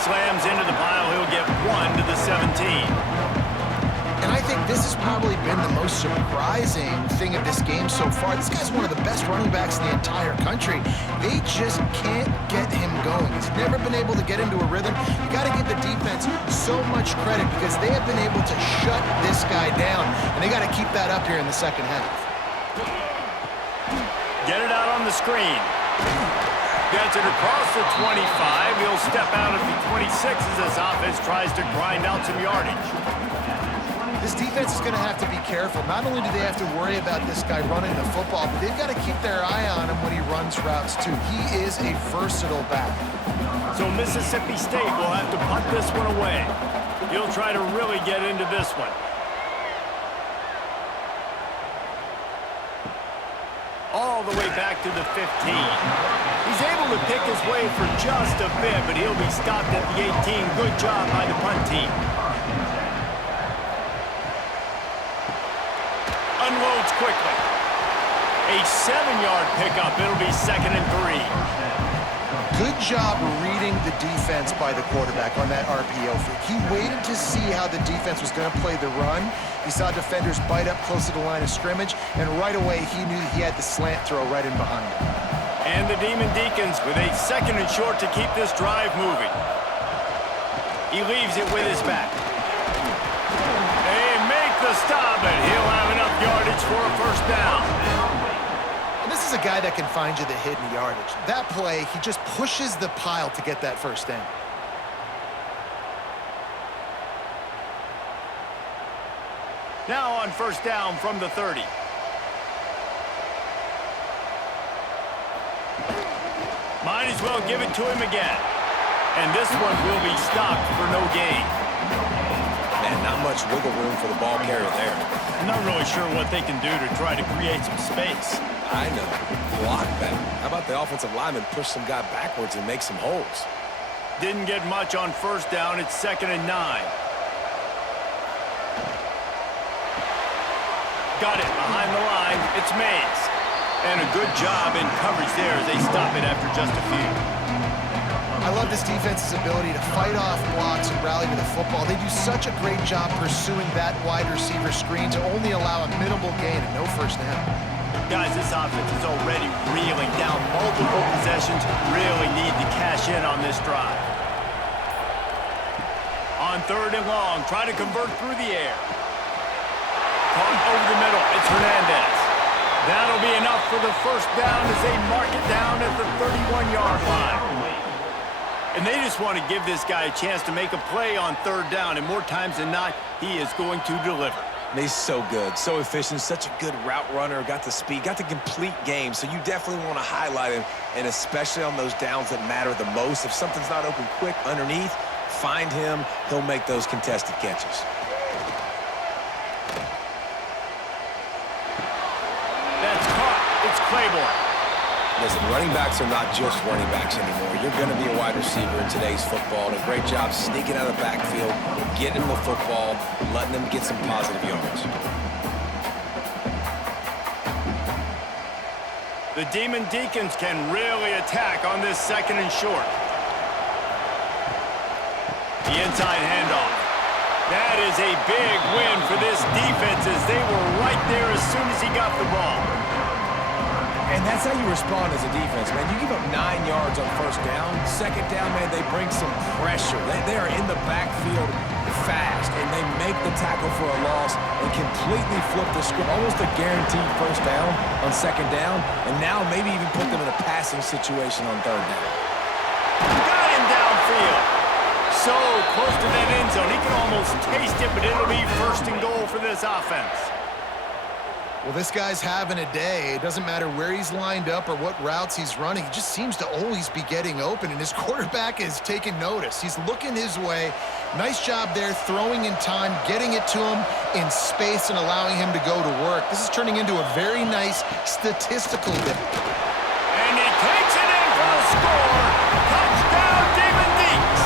Slams into the pile. He'll get one to the 17. And I think this has probably been the most surprising thing of this game so far. This guy's one of the best running backs in the entire country. They just can't get him going. He's never been able to get into a rhythm. You got to give the defense so much credit because they have been able to shut this guy down, and they got to keep that up here in the second half. Get it out on the screen. Gets it across the 25. He'll step out of the 26 as this offense tries to grind out some yardage. This defense is going to have to be careful. Not only do they have to worry about this guy running the football, but they've got to keep their eye on him when he runs routes, too. He is a versatile back. So Mississippi State will have to punt this one away. He'll try to really get into this one. All the way back to the 15. He's able to pick his way for just a bit, but he'll be stopped at the 18. Good job by the punt team. Unloads quickly. A 7-yard pickup. It'll be 2nd and 3. Good job reading the defense by the quarterback on that RPO fake. He waited to see how the defense was going to play the run. He saw defenders bite up close to the line of scrimmage, and right away he knew he had the slant throw right in behind him. And the Demon Deacons with a 2nd and short to keep this drive moving. He leaves it with his back. They make the stop, and he'll have enough yardage for a first down. And this is a guy that can find you the hidden yardage. That play, he just pushes the pile to get that first down. Now on first down from the 30. Might as well give it to him again. And this one will be stopped for no gain. Man, not much wiggle room for the ball carrier there. I'm not really sure what they can do to try to create some space. I know. Block that. How about the offensive lineman push some guy backwards and make some holes? Didn't get much on first down. It's 2nd and 9. Got it behind the line. It's Mays. And a good job in coverage there as they stop it after just a few. I love this defense's ability to fight off blocks and rally to the football. They do such a great job pursuing that wide receiver screen to only allow a minimal gain and no first down. Guys, this offense is already reeling down multiple possessions. Really need to cash in on this drive. On 3rd and long, try to convert through the air. Caught over the middle. It's Hernandez. That'll be enough for the first down as they mark it down at the 31-yard line. And they just want to give this guy a chance to make a play on 3rd down, and more times than not, he is going to deliver. He's so good, so efficient, such a good route runner, got the speed, got the complete game, so you definitely want to highlight him, and especially on those downs that matter the most. If something's not open quick underneath, find him, he'll make those contested catches. That's caught. It's Claiborne. Listen, running backs are not just running backs anymore. You're going to be a wide receiver in today's football, and a great job sneaking out of the backfield, getting them the football, letting them get some positive yards. The Demon Deacons can really attack on this 2nd and short. The inside handoff. That is a big win for this defense as they were right there as soon as he got the ball. And that's how you respond as a defense, man. You give up 9 yards on first down. 2nd down, man, they bring some pressure. They are in the backfield fast, and they make the tackle for a loss and completely flip the script. Almost a guaranteed first down on 2nd down, and now maybe even put them in a passing situation on 3rd down. Got him downfield. So close to that end zone. He can almost taste it, but it'll be 1st and goal for this offense. Well, this guy's having a day. It doesn't matter where he's lined up or what routes he's running. He just seems to always be getting open, and his quarterback is taking notice. He's looking his way. Nice job there, throwing in time, getting it to him in space, and allowing him to go to work. This is turning into a very nice statistical dip. And he takes it in for the score. Touchdown, Demon Deacs.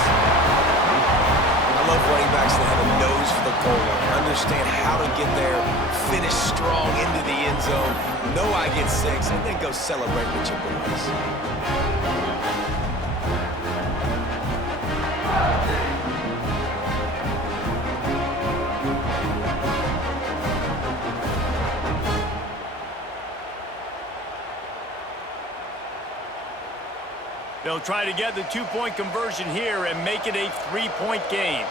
I love running backs that have a nose for the goal line. Understand how to get there, finish strong into the end zone, know I get 6, and then go celebrate with your boys. They'll try to get the 2-point conversion here and make it a 3-point game.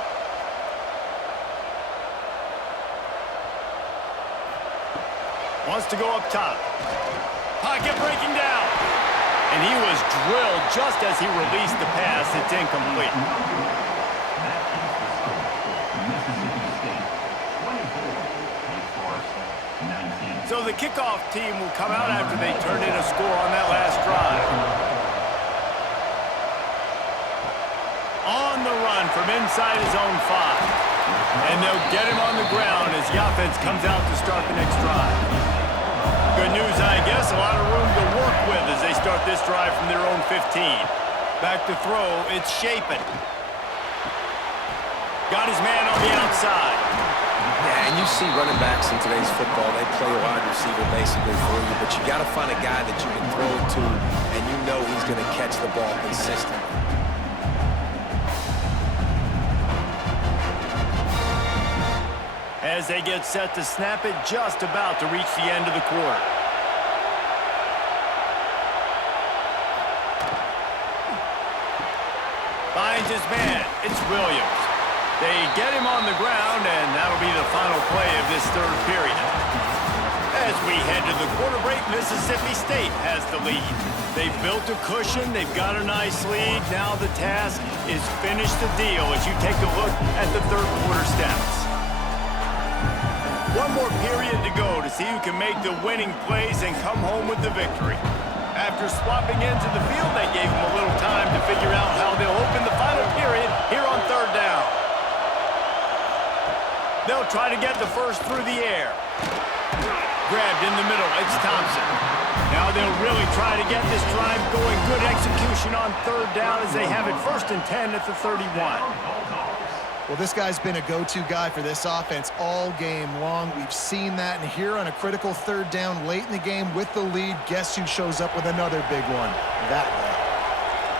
Wants to go up top. Pocket breaking down. And he was drilled just as he released the pass. It's incomplete. So the kickoff team will come out after they turned in a score on that last drive. On the run from inside his own 5. And they'll get him on the ground as the offense comes out to start the next drive. Good news, I guess. A lot of room to work with as they start this drive from their own 15. Back to throw. It's Shapen. Got his man on the outside. Yeah, and you see running backs in today's football, they play a wide receiver basically for you, but you got to find a guy that you can throw it to, and you know he's going to catch the ball consistently. As they get set to snap it, just about to reach the end of the quarter. Finds his man. It's Williams. They get him on the ground, and that'll be the final play of this 3rd period. As we head to the quarter break, Mississippi State has the lead. They've built a cushion. They've got a nice lead. Now the task is finish the deal as you take a look at the 3rd quarter stats. One more period to go to see who can make the winning plays and come home with the victory. After swapping ends of the field, that gave them a little time to figure out how they'll open the final period here on 3rd down. They'll try to get the first through the air. Grabbed in the middle. It's Thompson. Now they'll really try to get this drive going. Good execution on third down as they have it 1st and 10 at the 31. Well, this guy's been a go-to guy for this offense all game long. We've seen that, and here on a critical third down late in the game with the lead, guess who shows up with another big one? That guy.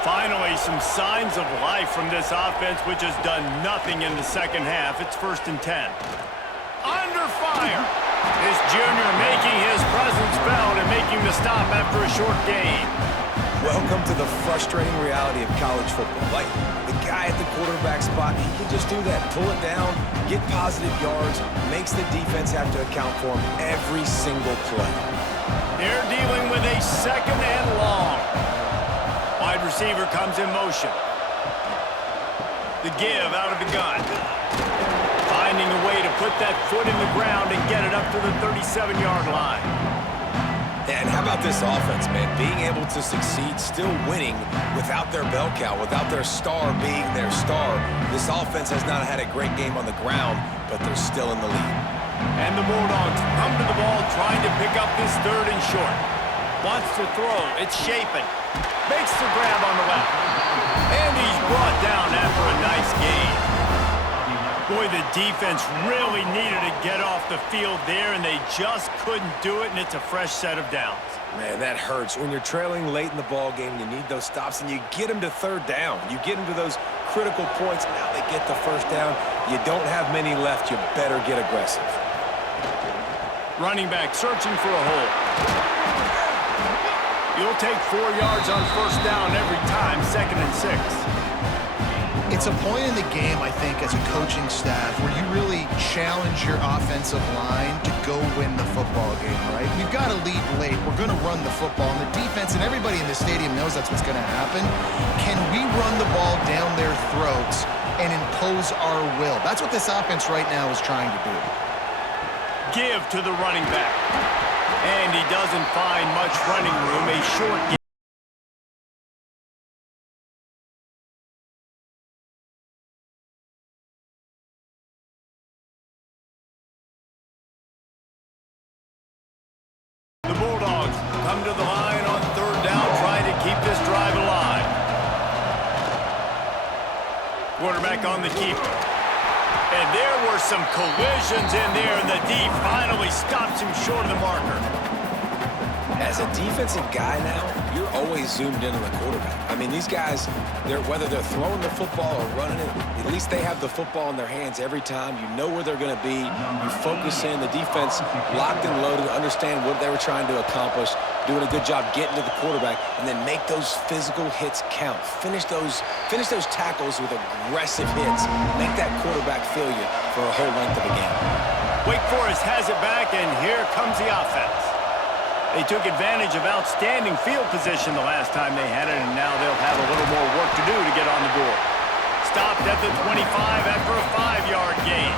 Finally, some signs of life from this offense, which has done nothing in the second half. It's 1st and 10. Under fire. This junior making his presence felt and making the stop after a short gain. Welcome to the frustrating reality of college football. Like, the guy at the quarterback spot, he can just do that. Pull it down, get positive yards, makes the defense have to account for him every single play. They're dealing with a 2nd and long. Wide receiver comes in motion. The give out of the gun. Finding a way to put that foot in the ground and get it up to the 37-yard line. And how about this offense, man? Being able to succeed, still winning without their bell cow, without their star being their star. This offense has not had a great game on the ground, but they're still in the lead. And the Bulldogs come to the ball trying to pick up this 3rd and short. Wants to throw. It's Shapen. Makes the grab on the left. And he's brought down after a nice gain. Boy, the defense really needed to get off the field there, and they just couldn't do it, and it's a fresh set of downs. Man, that hurts. When you're trailing late in the ball game, you need those stops, and you get them to third down. You get them to those critical points. Now they get the first down. You don't have many left. You better get aggressive. Running back searching for a hole. You'll take 4 yards on 1st down every time, 2nd and 6. It's a point in the game, I think, as a coaching staff where you really challenge your offensive line to go win the football game, right? We've got to lead late. We're going to run the football. And the defense and everybody in the stadium knows that's what's going to happen. Can we run the ball down their throats and impose our will? That's what this offense right now is trying to do. Give to the running back. And he doesn't find much running room. A short give. The Bulldogs come to the line on 3rd down, trying to keep this drive alive. Quarterback on the keeper. And there were some collisions in there, and the D finally stops him short of the marker. As a defensive guy now, you're always zoomed in on the quarterback. I mean, these guys, whether they're throwing the football or running it, at least they have the football in their hands every time. You know where they're going to be. You focus in. The defense locked and loaded, understand what they were trying to accomplish, doing a good job getting to the quarterback, and then make those physical hits count. Finish those tackles with aggressive hits. Make that quarterback feel you for a whole length of a game. Wake Forest has it back, and here comes the offense. They took advantage of outstanding field position the last time they had it, and now they'll have a little more work to do to get on the board. Stopped at the 25 after a 5-yard gain.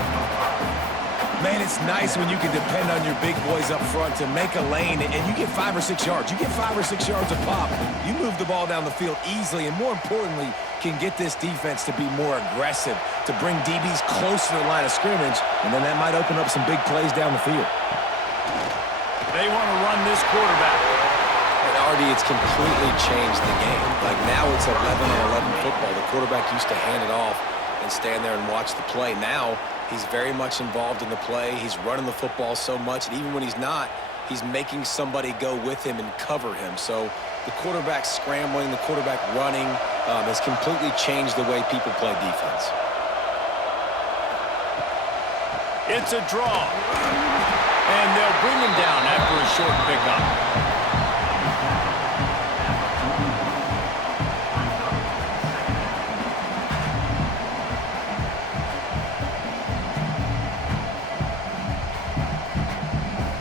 Man, it's nice when you can depend on your big boys up front to make a lane, and you get 5 or 6 yards. You get 5 or 6 yards a pop. You move the ball down the field easily, and more importantly, can get this defense to be more aggressive, to bring DBs close to the line of scrimmage, and then that might open up some big plays down the field. They want to run this quarterback. And Artie, it's completely changed the game. Like now it's 11-on-11 football. The quarterback used to hand it off and stand there and watch the play. Now he's very much involved in the play. He's running the football so much, and even when he's not, he's making somebody go with him and cover him. So the quarterback scrambling, the quarterback running has completely changed the way people play defense. It's a draw. And they'll bring him down after a short pickup.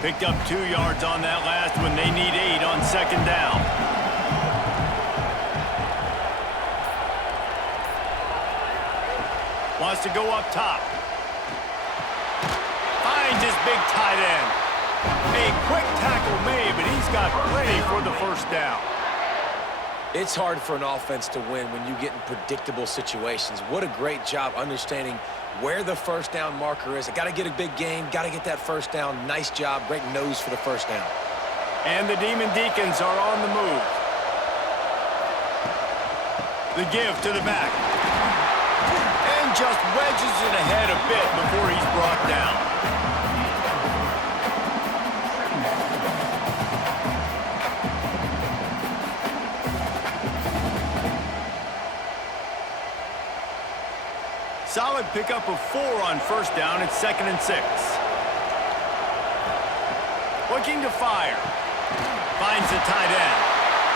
Picked up 2 yards on that last one. They need 8 on 2nd down. Wants to go up top. Finds his big tight end. A quick tackle made, but he's got plenty for the 1st down. It's hard for an offense to win when you get in predictable situations. What a great job understanding where the first down marker is. I got to get a big gain, got to get that first down. Nice job, great nose for the first down. And the Demon Deacons are on the move. The give to the back. And just wedges it ahead a bit before he's brought down. Solid pickup of 4 on first down. It's 2nd and 6. Looking to fire. Finds the tight end.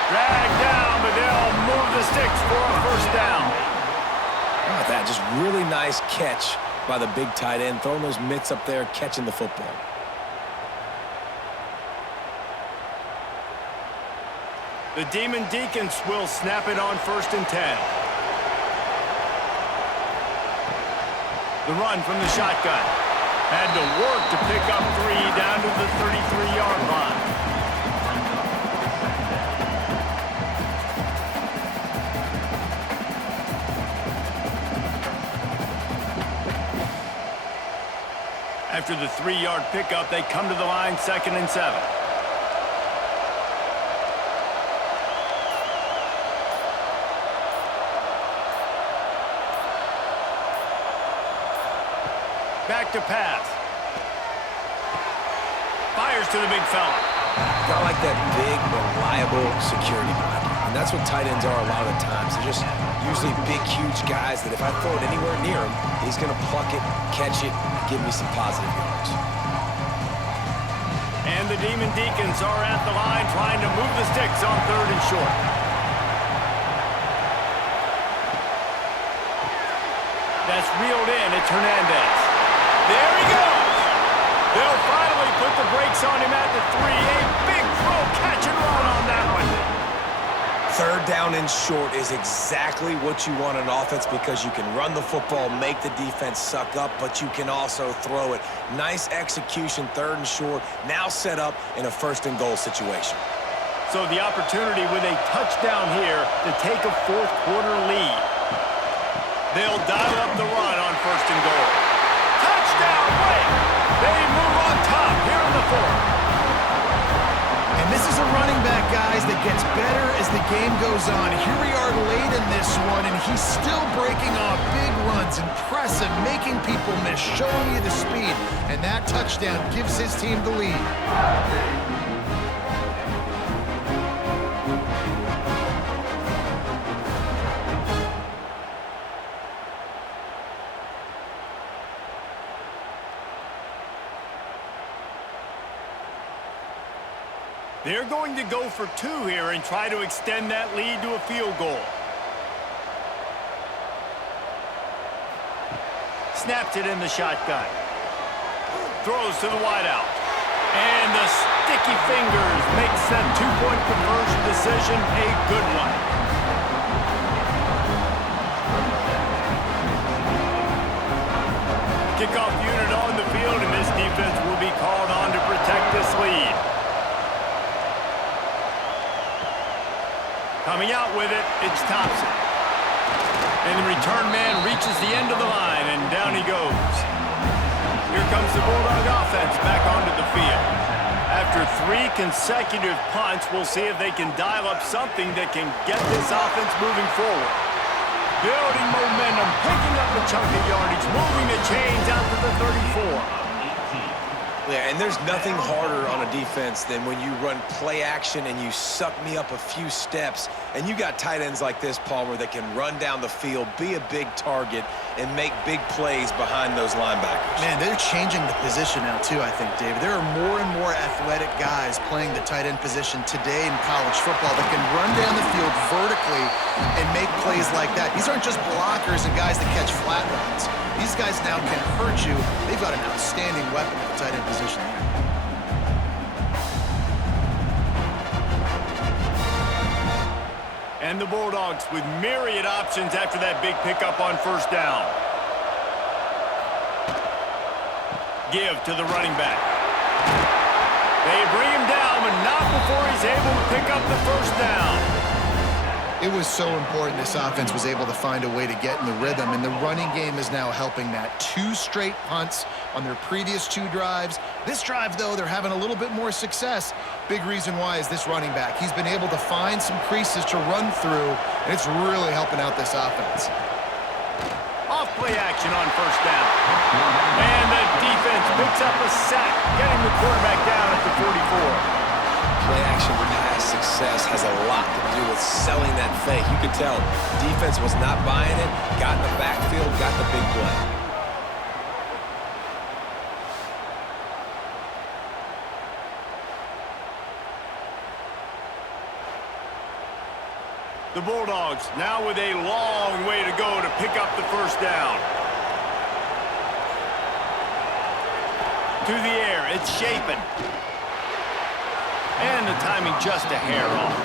Dragged down, but they'll move the sticks for a first down. How about that? Just really nice catch by the big tight end, throwing those mitts up there, catching the football. The Demon Deacons will snap it on 1st and 10. The run from the shotgun. Had to work to pick up 3 down to the 33-yard line. After the 3-yard pickup, they come to the line 2nd and 7. Back to pass. Fires to the big fella. Got like that big, reliable security blanket. And that's what tight ends are a lot of the times. They're just usually big, huge guys that if I throw it anywhere near him, he's going to pluck it, catch it, give me some positive yards. And the Demon Deacons are at the line trying to move the sticks on 3rd and short. That's reeled in. It's Hernandez. There he goes. They'll finally put the brakes on him at the 3. A big throw, catch and run on that one. 3rd down and short is exactly what you want in offense because you can run the football, make the defense suck up, but you can also throw it. Nice execution, 3rd and short, now set up in a 1st and goal situation. So the opportunity with a touchdown here to take a 4th quarter lead. They'll dial up the run on 1st and goal. Touchdown, wait! They move on top here in the 4th. And this is a running back, guys, that gets better as the game goes on. Here we are late in this one, and he's still breaking off big runs. Impressive, making people miss, showing you the speed. And that touchdown gives his team the lead. They're going to go for 2 here and try to extend that lead to a field goal. Snaps it in the shotgun. Throws to the wideout. And the sticky fingers makes that 2-point conversion decision a good one. Kickoff unit on the field, and this defense will be called on to protect this lead. Coming out with it, it's Thompson. And the return man reaches the end of the line, and down he goes. Here comes the Bulldog offense back onto the field. After 3 consecutive punts, we'll see if they can dial up something that can get this offense moving forward. Building momentum, picking up a chunk of yardage, moving the chains out to the 34. Yeah, and there's nothing harder on a defense than when you run play action and you suck me up a few steps, and you got tight ends like this, Palmer, that can run down the field, be a big target, and make big plays behind those linebackers. Man, they're changing the position now, too, I think, David. There are more and more athletic guys playing the tight end position today in college football that can run down the field vertically and make plays like that. These aren't just blockers and guys that catch flat routes. These guys now can hurt you. They've got an outstanding weapon at the tight end position here. And the Bulldogs with myriad options after that big pickup on first down. Give to the running back. They bring him down, but not before he's able to pick up the first down. It was so important this offense was able to find a way to get in the rhythm, and the running game is now helping that. 2 straight punts on their previous 2 drives. This drive, though, they're having a little bit more success. Big reason why is this running back. He's been able to find some creases to run through, and it's really helping out this offense. Off-play action on first down. And the defense picks up a sack, getting the quarterback down at the 44. Play action pass success has a lot to do with selling that fake. You could tell defense was not buying it, got in the backfield, got the big play. The Bulldogs now with a long way to go to pick up the first down. To the air, it's Shapen. And the timing just a hair off.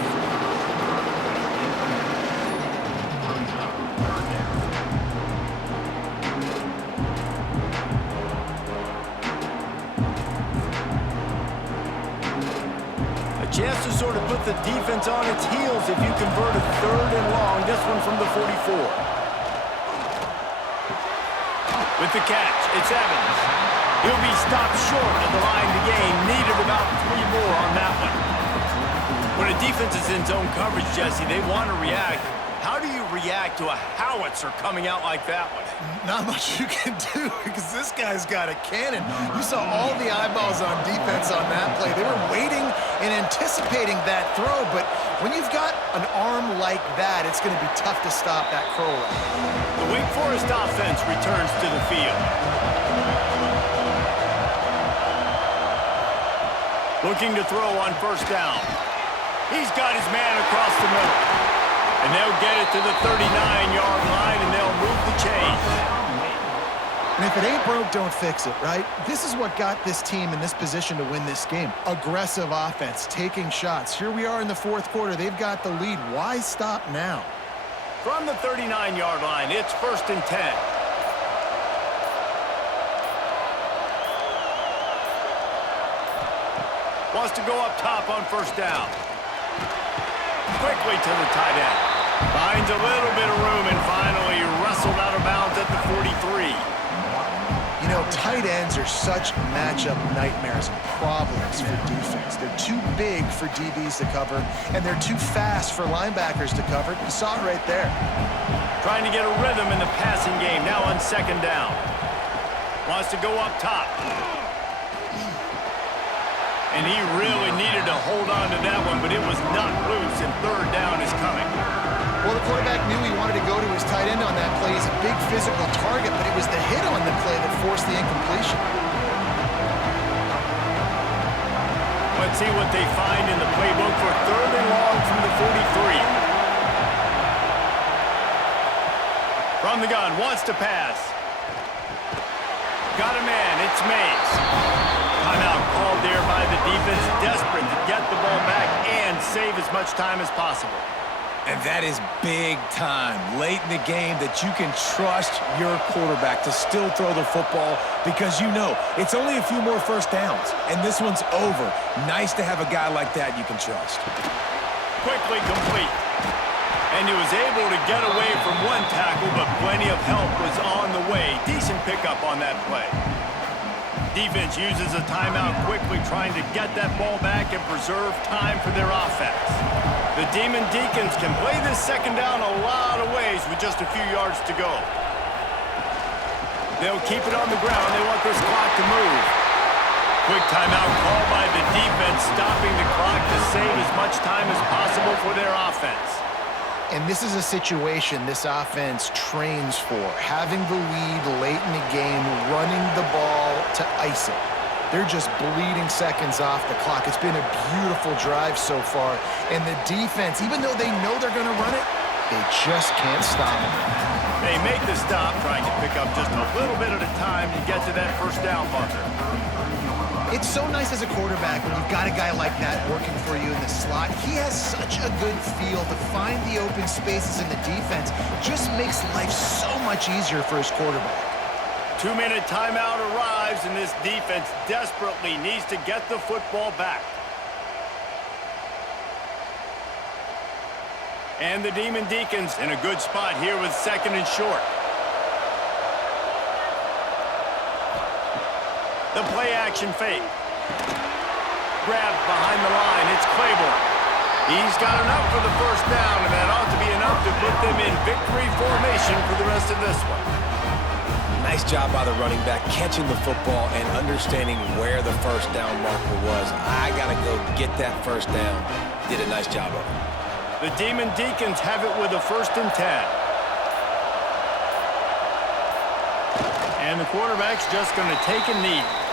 A chance to sort of put the defense on its heels if you convert a 3rd and long. This one from the 44. With the catch, it's Evans. He'll be stopped short of the line to gain. Needed about 3 more on that one. When a defense is in zone coverage, Jesse, they want to react. How do you react to a howitzer coming out like that one? Not much you can do because this guy's got a cannon. You saw all the eyeballs on defense on that play. They were waiting and anticipating that throw, but when you've got an arm like that, it's going to be tough to stop that crow. The Wake Forest offense returns to the field. Looking to throw on first down. He's got his man across the middle. And they'll get it to the 39-yard line, and they'll move the chains. And if it ain't broke, don't fix it, right? This is what got this team in this position to win this game. Aggressive offense, taking shots. Here we are in the 4th quarter. They've got the lead. Why stop now? From the 39-yard line, it's 1st and 10. Wants to go up top on first down. Quickly to the tight end. Finds a little bit of room and finally wrestled out of bounds at the 43. You know, tight ends are such matchup nightmares and problems for defense. They're too big for DBs to cover, and they're too fast for linebackers to cover. You saw it right there. Trying to get a rhythm in the passing game now on 2nd down. Wants to go up top. And he really needed to hold on to that one, but it was not loose, and 3rd down is coming. Well, the quarterback knew he wanted to go to his tight end on that play. He's a big physical target, but it was the hit on the play that forced the incompletion. Let's see what they find in the playbook for 3rd and long from the 43. From the gun, wants to pass. Got a man, it's Mays. Timeout called there by the defense, desperate to get the ball back and save as much time as possible. And that is big time, late in the game, that you can trust your quarterback to still throw the football because you know it's only a few more first downs, and this one's over. Nice to have a guy like that you can trust. Quickly complete. And he was able to get away from one tackle, but plenty of help was on the way. Decent pickup on that play. Defense uses a timeout quickly, trying to get that ball back and preserve time for their offense. The Demon Deacons can play this 2nd down a lot of ways with just a few yards to go. They'll keep it on the ground. They want this clock to move. Quick timeout called by the defense, stopping the clock to save as much time as possible for their offense. And this is a situation this offense trains for, having the lead late in the game, running the ball to ice it. They're just bleeding seconds off the clock. It's been a beautiful drive so far. And the defense, even though they know they're going to run it, they just can't stop it. They make the stop, trying to pick up just a little bit at a time to get to that first down bunker. It's so nice as a quarterback when you've got a guy like that working for you in the slot. He has such a good feel to find the open spaces in the defense. Just makes life so much easier for his quarterback. 2-minute timeout arrives, and this defense desperately needs to get the football back. And the Demon Deacons in a good spot here with 2nd and short. The play action fake. Grabbed behind the line. It's Claiborne. He's got enough for the first down, and that ought to be enough to put them in victory formation for the rest of this one. Nice job by the running back, catching the football and understanding where the first down marker was. I got to go get that first down. Did a nice job of it. The Demon Deacons have it with a 1st and 10. And the quarterback's just going to take a knee.